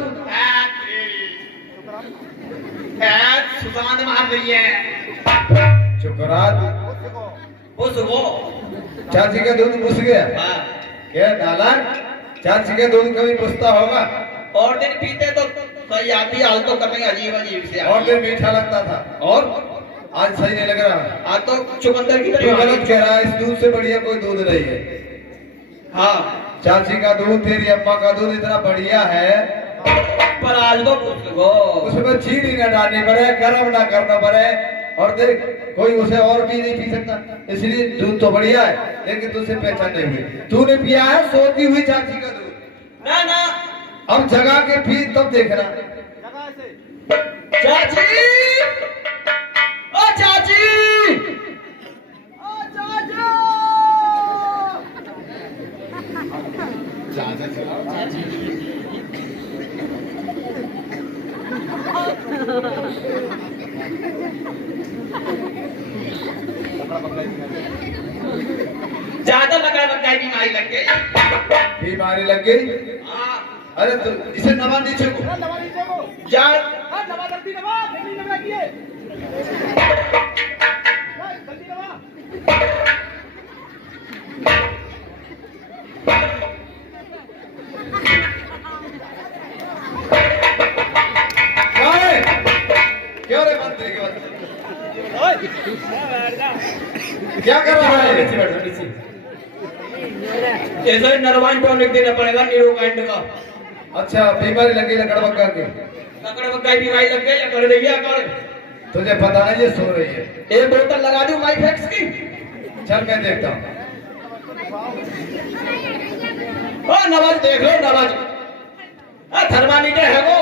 सुसान मार रही है। शुक्रात। वो चाची का दूध घुस गया हाँ। क्या नालायक? चाची का दूध कभी घुसता होगा? और दिन पीते तो सही आती, हाल तो करने अजीब अजीब से और दिन मीठा लगता था, और आज सही नहीं लग रहा। आज तो चुकंदर की तू तरह। गलत कह रहा है, इस दूध से बढ़िया कोई दूध नहीं है। हाँ चाची का दूध, तेरी अम्मा का दूध इतना बढ़िया है, पर आज तो पूछ लो। उसमें चीनी न डालनी पड़े, गर्म ना करना पड़े, और देख कोई उसे और भी नहीं पी सकता, इसलिए दूध तो बढ़िया है, लेकिन तुझसे पहचान नहीं हुई। तूने पिया है सोती हुई चाची का दूध। ना ना अब जगा के पी तब देखना। चाची, ओ चाची, ओ चाची। ज्यादा लगा बकाई बीमारी लग गई। बीमारी लग गई? हाँ अरे तो इसे नवा नीचे को जा। क्यों रे मंत्री के बच्चे? क्या कर रहा है? ऐसा नरवाइन टॉनिक देना पड़ेगा, नीरोकाइंड का। अच्छा, बीमारी लगी लकड़बग्गा की? लकड़बग्गा की बीमारी लग गई, कर देगी कर। तुझे पता नहीं, ये सो रही है। एक बोतल लगा दूं माइफेक्स की? चल मैं देखता हूँ। ओ नवाज देख लो, नवाज थर्मामीटर है वो।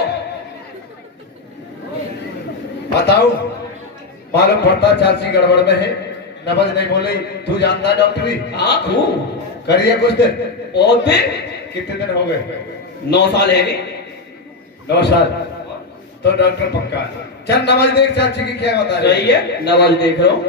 बताओ, मालूम पड़ता चाची गड़बड़ में है। नवाज नहीं बोले, तू जानता डॉक्टरी? हाँ खूब। करिए कुछ दिन। और फिर कितने दिन हो गए? 9 साल है 9 साल। तो डॉक्टर पक्का। चल नवाज देख चाची की क्या बता रही सही है। नवाज देख रहा हूँ।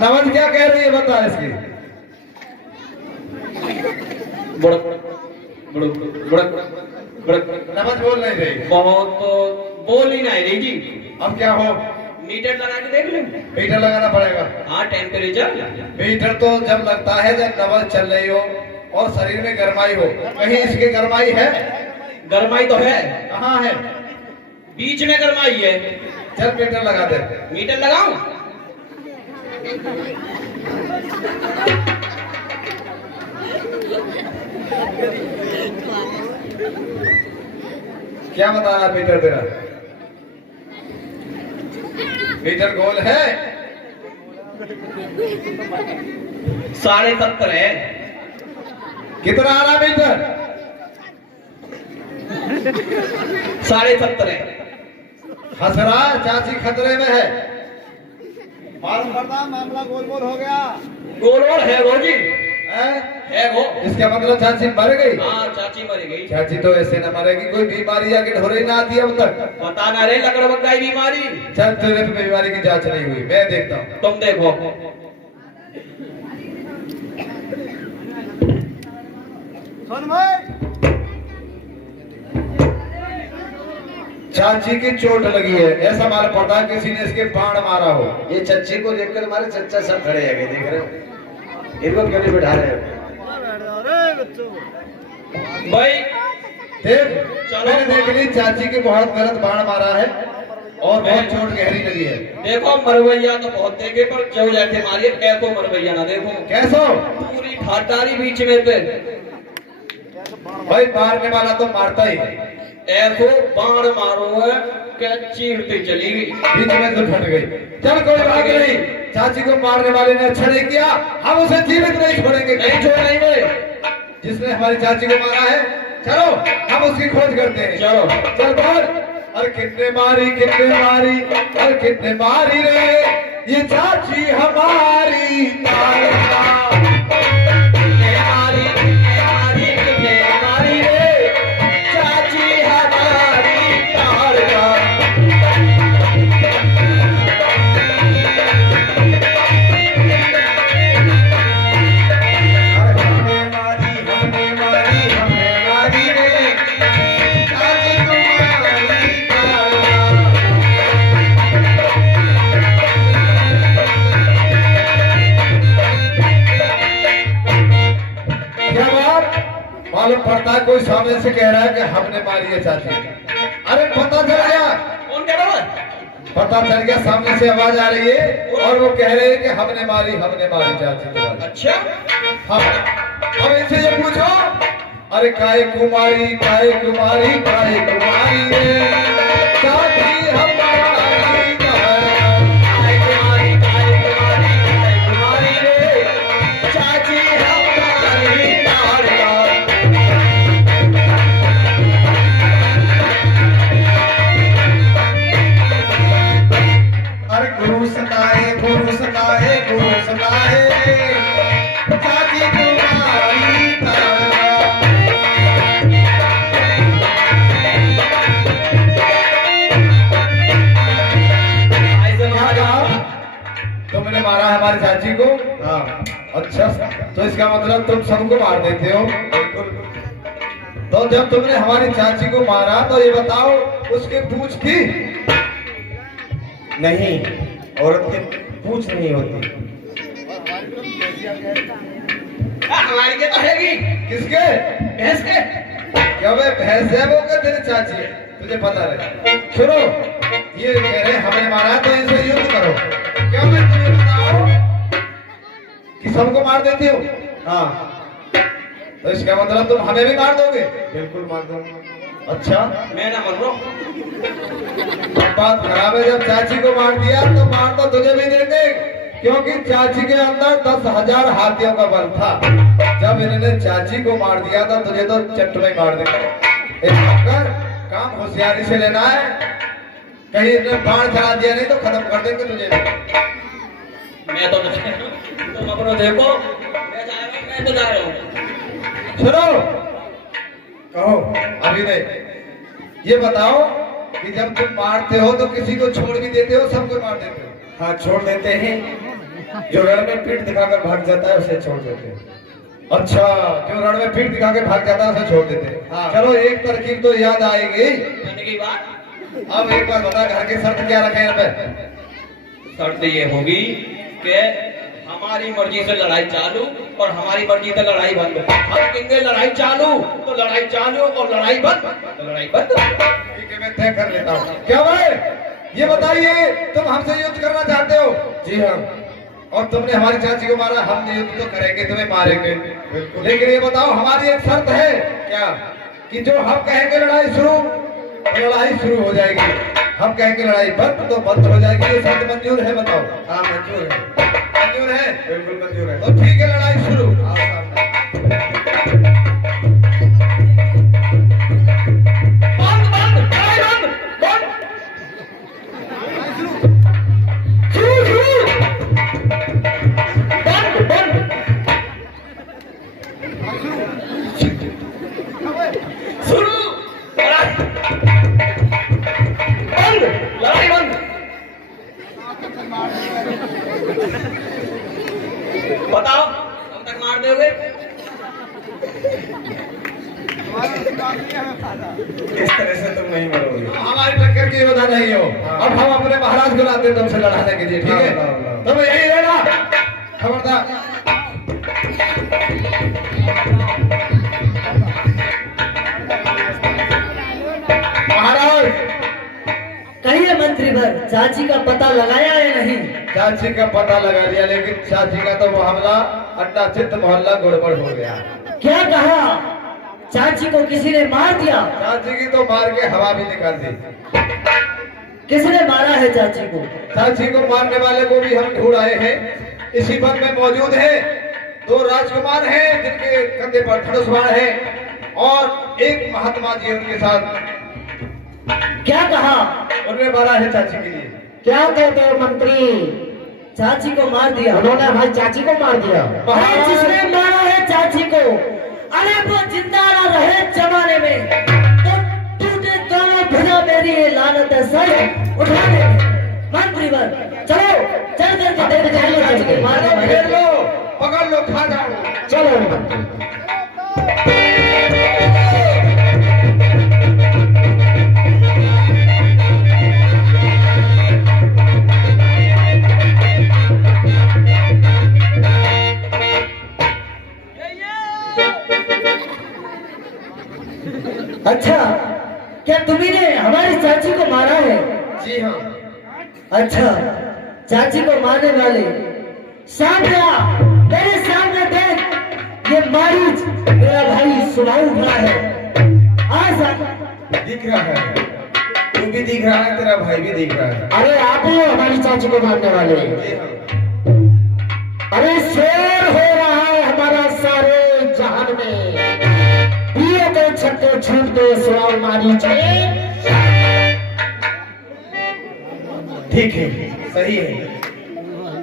नवाज क्या कह रही है बता इसकी। बुड़क बुड़क बुड़क बुड़क। नवाज बोल नहीं रही। बहुत तो बोल ही नहीं रही जी। अब क्या हो? मीटर लगा के देख ले। मीटर लगाना पड़ेगा। हाँ टेम्परेचर। मीटर तो जब लगता है जब नवल चल रही हो और शरीर में गर्माई हो। कहीं इसके गर्माई है? गरमाई तो है। कहाँ है? बीच में गरमाई है। चल मीटर लगा दे। मीटर लगाऊं? क्या बता रहा मीटर तेरा? मीटर गोल है? 70.5 है। कितना आ रहा मीटर? 70.5 है। हंस रहा है, चाची खतरे में है। मालूम पड़ता मामला गोल गोल हो गया। गोल और है वो जी। हैं? है वो। इसका मतलब चाची मर गई? हाँ चाची मर गई। चाची तो ऐसे न मरेगी, कोई बीमारी या ढोरे ना आती अब तक। बता ना रे लकड़बग्गाई बीमारी। चल तेरे पे बीमारी की जांच नहीं हुई, मैं देखता हूँ। तुम देखो। सुन भाई, चाची की चोट लगी है, ऐसा मालूम पड़ता है किसी ने इसके बाण मारा हो। ये चच्ची को देखकर हमारे चच्चा सब खड़े हैं, देख रहे हो? इनको क्यों नहीं बिठा रहे हो? अरे बच्चों, भाई देख, मैंने देख ली चाची की बहुत गलत बाण मारा है और बहुत चोट गहरी लगी है। देखो मरवैया तो बहुत देखे, पर जो जैसे मारिए कैको मरवैया ना देखो। कैसो? पूरी ठाटारी बीच में पे। भाई मारने वाला तो मारता ही है। ऐसो बाण मारो है, क्या चीरती चली गई। बीच में तो फट गई। चल कोई बात नहीं, चाची को मारने वाले ने अच्छा नहीं किया, हम उसे जीवित नहीं छोड़ेंगे। नहीं छोड़ेंगे। जिसने हमारी चाची को मारा है, चलो हम उसकी खोज करते हैं। चलो। चल बोल। अरे कितने मारी अरे कितने मारी रे ये चाची हमारी तारा। कितने मारी रे चाची हमारी तारका। मालूम पड़ता है कोई सामने से कह रहा है कि हमने मारी है चाची। अरे पता चल गया, कौन कह रहा है? पता चल गया, सामने से आवाज आ रही है और वो कह रहे हैं कि हमने मारी चाची तुम्हारी। अच्छा। हाँ, अब इनसे ये पूछो, अरे काय कुमारी रे चाची हमारी गुरु सताए चाची तुम्हारी तारा। तुमने मारा है हमारी चाची को? हाँ। अच्छा, तो इसका मतलब तुम सबको मार देते हो? तो जब तुमने हमारी चाची को मारा तो ये बताओ उसकी पूछ थी? नहीं, औरत की पूछ नहीं होती। हमारी के तो हैगी। किसके? भैंस के। क्या वे भैंस है वो क्या तेरी चाची है? तुझे पता रहे। सुनो, ये कह रहे हमने मारा तो इनसे युद्ध करो। क्या मैं तुम्हें बताऊं कि सबको मार देती हो? हाँ। तो इसका मतलब तुम हमें भी मार दोगे? बिल्कुल मार दूंगा। अच्छा, मैं ना मर रहा हूं। बात खराब है, जब चाची को मार दिया तो मार तो तुझे भी देंगे, क्योंकि चाची के अंदर 10,000 हाथियों का बल था। जब इन्होंने चाची को मार दिया था तुझे तो चट्ट में मार देंगे। एक काम कर, काम होशियारी से लेना है, कहीं इन्होंने बाण चला दिया नहीं तो खत्म कर देंगे तुझे। मैं तो नहीं, तुम अपना देखो, मैं तो जा रहा हूँ। सुनो, कहो अभी नहीं, ये बताओ कि जब तुम मारते हो तो किसी को छोड़ भी देते हो, सबको मार देते हो? हाँ, छोड़ देते हैं। जो रण में पीठ दिखाकर भाग जाता है उसे छोड़ देते हैं। अच्छा, जो रण में पीठ दिखा के भाग जाता है उसे छोड़ देते हैं। हाँ। चलो एक तरकीब तो याद आएगी। कहने की बात। अब एक बार बता, घर की शर्त क्या रखे यहाँ पे? शर्त ये होगी कि हमारी मर्जी से लड़ाई चालू और हमारी मर्जी से लड़ाई बंद। हम कहेंगे लड़ाई चालू तो लड़ाई चालू और लड़ाई बंद तो लड़ाई बंद। ठीक है, मैं तय कर लेता हूँ। क्या भाई, ये बताइए, तुम हमसे युद्ध करना चाहते हो? जी हाँ। और तुमने हमारी चाची को मारा, हम युद्ध तो करेंगे, तुम्हें मारेंगे। लेकिन ये बताओ, हमारी एक शर्त है। क्या? कि जो हम कहेंगे लड़ाई शुरू तो लड़ाई शुरू हो जाएगी, हम कहेंगे लड़ाई बंद तो बंद हो जाएगी। ये शर्त मंजूर है? बताओ। हाँ, मंजूर है। मंजूर है? बिल्कुल मंजूर है। तो ठीक है, लड़ाई शुरू। आओ सामने। बंद बंद लड़ाई बंद बंद। शुरू शुरू बंद बंद शुरू लड़ाई बंद लड़ाई बंद। बताओ कब तक मार दोगे? इस तरह से तुम नहीं मरोगे। हमारी टक्कर की योद्धा नहीं हो। अब हम अपने महाराज को लाते हैं तुमसे लड़ाने के लिए, ठीक है? तुम यही रहना, खबरदार। महाराज, कहिए मंत्रीवर, चाची का पता लगाया या नहीं? चाची का पता लगा लिया, लेकिन चाची का तो मामला अड्डा चित्त मोहल्ला गड़बड़ हो गया। क्या कहा? चाची को किसी ने मार दिया? चाची की तो मार के हवा भी निकाल दी। किसने मारा है चाची को? चाची को मारने वाले को भी हम ढूंढ आए हैं। इसी वन में मौजूद है। 2 राजकुमार हैं जिनके कंधे पर धनुष बाण है और एक महात्मा जी उनके साथ। क्या कहा? उन्होंने मारा है चाची के लिए। क्या कहते हो मंत्री? चाची को मार दिया। उन्होंने भाई चाची को मार दिया। अरे जिसने मारा है चाची को, अरे वो जिंदा ना रहे जमाने में तो टूटे दोनों भुजा मेरी ये लानत है। सर उठा दे मंत्रीवर, चलो चल करके देख जाइए चाची को मारने घेर लो, पकड़ लो, खा जाओ। चलो मंत्री। अच्छा, क्या तुम्ही ने हमारी चाची को मारा है? जी हाँ। अच्छा, चाची को मारने वाले सामने आ, मेरे सामने देख। ये मारीच मेरा भाई सुनाऊ भरा है। दिख रहा है, तू भी दिख रहा है, तेरा भाई भी दिख रहा है। अरे आप ही हो हमारी चाची को मारने वाले। जी हाँ। अरे शोर हो रहा है हमारा सारे जहान में, पिए के छक्के छूटते सुनाओ मारी चाहिए। ठीक है, सही है,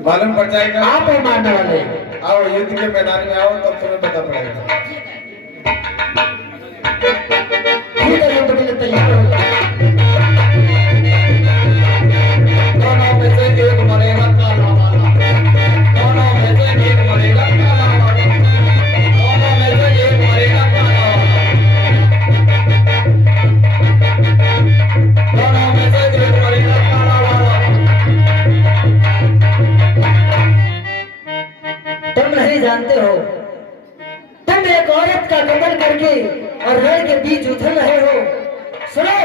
मालूम पड़ जाएगा। आप ही मारने वाले। आओ युद्ध के मैदान में आओ, तब तुम्हें पता पड़ेगा। ठीक है, युद्ध के लिए तैयार हो जाओ। दोनों में से एक मरेगा काला वाला। दोनों में से एक मरेगा काला वाला। दोनों में से एक मरेगा काला वाला। दोनों में से एक मरेगा काला वाला। तुम नहीं जानते हो, तुम एक औरत का कत्ल करके और रण के बीच उतर रहे हो। सुनो,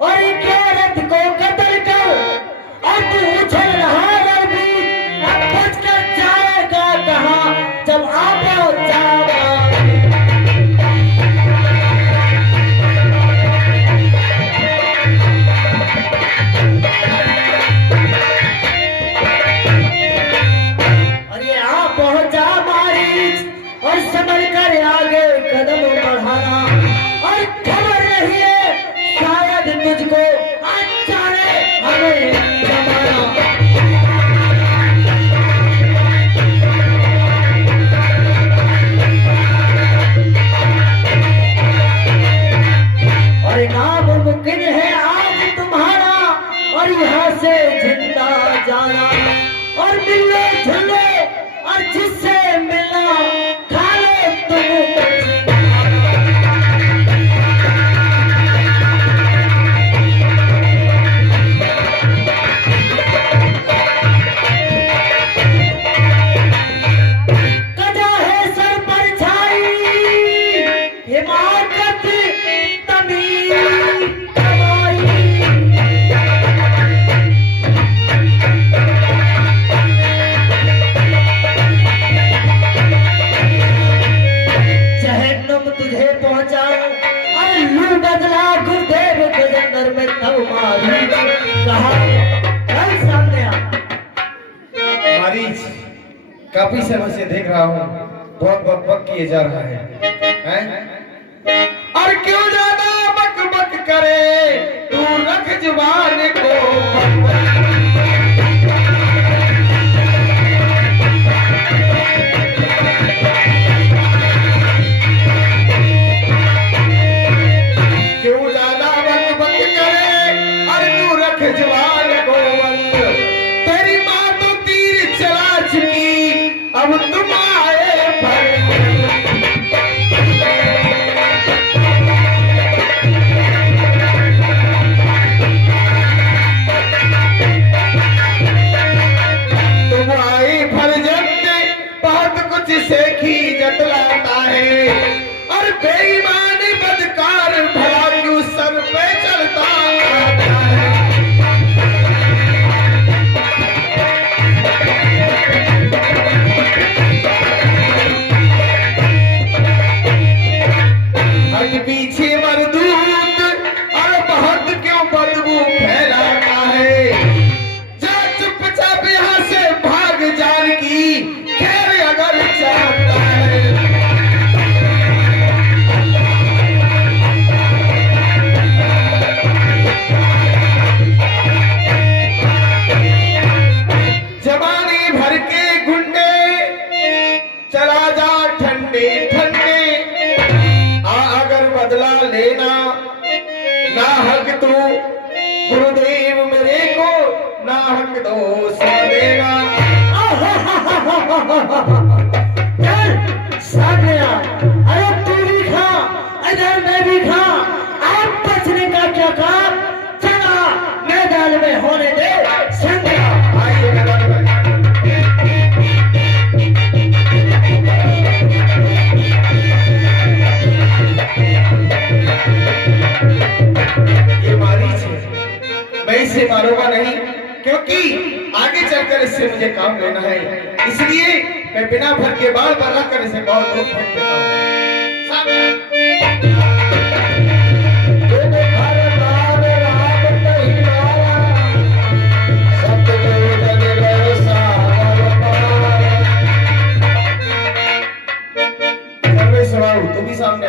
और एक औरत को कत्ल कर और तू उछल रहा रण बीच, अब बचकर जाएगा कहाँ जब आप जाओ। और ये आप पहुंचा मारीच और संभल कर आगे कदम बढ़ाना, और खबर नहीं है शायद तुझको अचानक हमें जमाना। और नामुमकिन है आज तुम्हारा और यहाँ से जिंदा जाना, और मिलने झुलने और जिससे मिलना खा लो तुम। कजा है सर पर छाई हिमाकत तमीर कमाई। जहन्नुम तुझे पहुंचाऊं और लू बदला गुरुदेव के अंदर में तब मारी कहा कल सामने आ। मारीच, काफी समय से देख रहा हूँ बहुत बक बक किए जा रहा है? और क्यों ज्यादा बक बक करे, तू रख जुबान को। क्यों ज्यादा बक बक करे, और तू रख जुबान को बंद। तेरी माँ तो तीर चला चुकी, अब तुम आए भर। तुम आई फरजंद, बहुत कुछ सेखी जतलाता है, और बेईमान बदकार भला क्यों सर पे चलता आता है। हट पीछे मरदूत, और बहुत क्यों बदबू फैला चला जा ठंडे ठंडे अगर बदला लेना ना हक तू गुरुदेव मेरे को ना हक दोष देना। साथिया, अरे तू भी खा, इधर मैं भी खा, आप बचने का क्या काम? चला मैदान में होने दे संग्राम। आइए मैदान में। ये मारीच है, मैं इसे मारूंगा नहीं, क्योंकि आगे चलकर इससे मुझे काम लेना है। इसलिए मैं बिना भर के बार बार रखकर इसे बहुत दूर फेंक देता हूँ। तू भी सामने आ।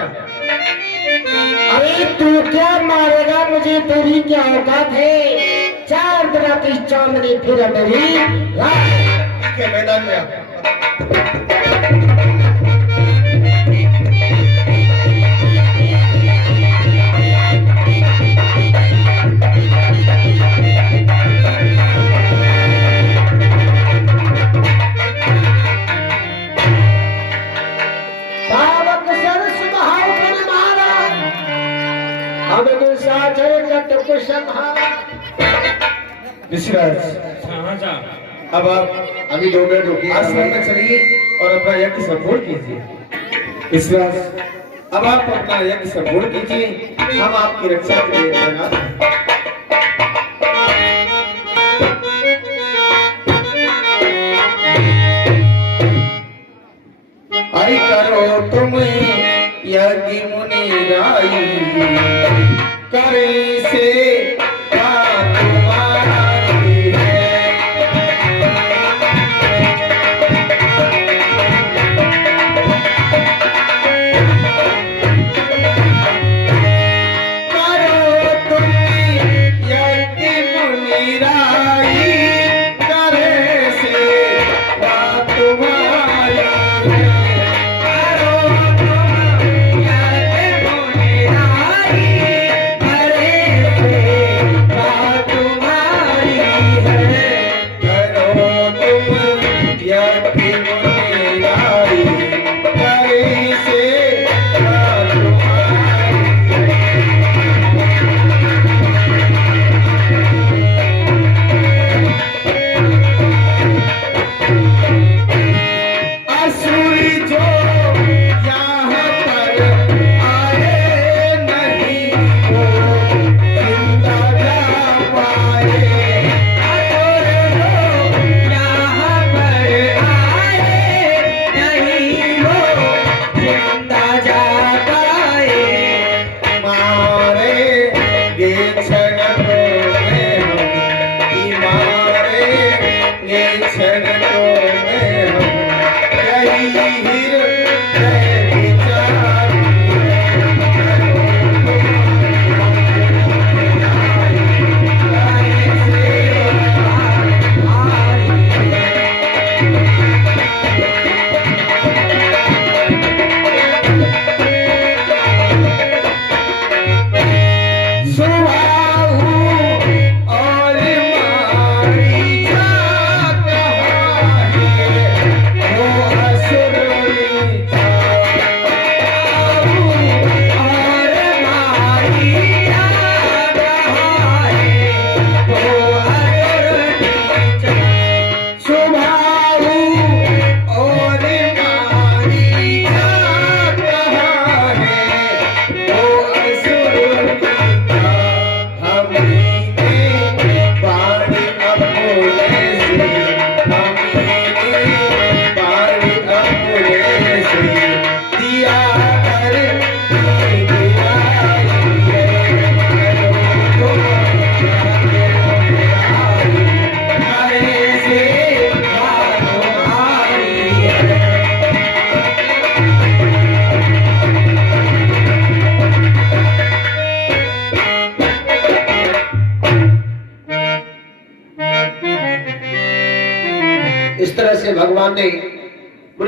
अरे तू क्या मारेगा मुझे? तेरी क्या औकात है? 4 दिन की चांदनी फिर मेरी रात। के मैदान में आ। पावक सरस बहाव कर मारा, अब तो साझे कट कुशमहा। विश्वास हाँ साहब, अब आप अभी 2 मिनट रुकिए, आश्रम में चलिए और अपना यज्ञ संपूर्ण कीजिए। विश्वास, अब आप अपना यज्ञ संपूर्ण कीजिए, हम आपकी रक्षा के लिए तैनात हैं। आई करो तुम यज्ञ मुनि राई, करे से बात तुम्हारी है। करो तुम यज्ञ मुनि राई, करे से बात तुम्हारी है।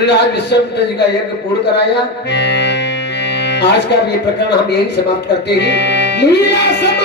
मुनिराज विश्वामित्र जी का यज्ञ पूर्ण कराया। आज का ये प्रकरण हम यही समाप्त करते हैं। लीला सब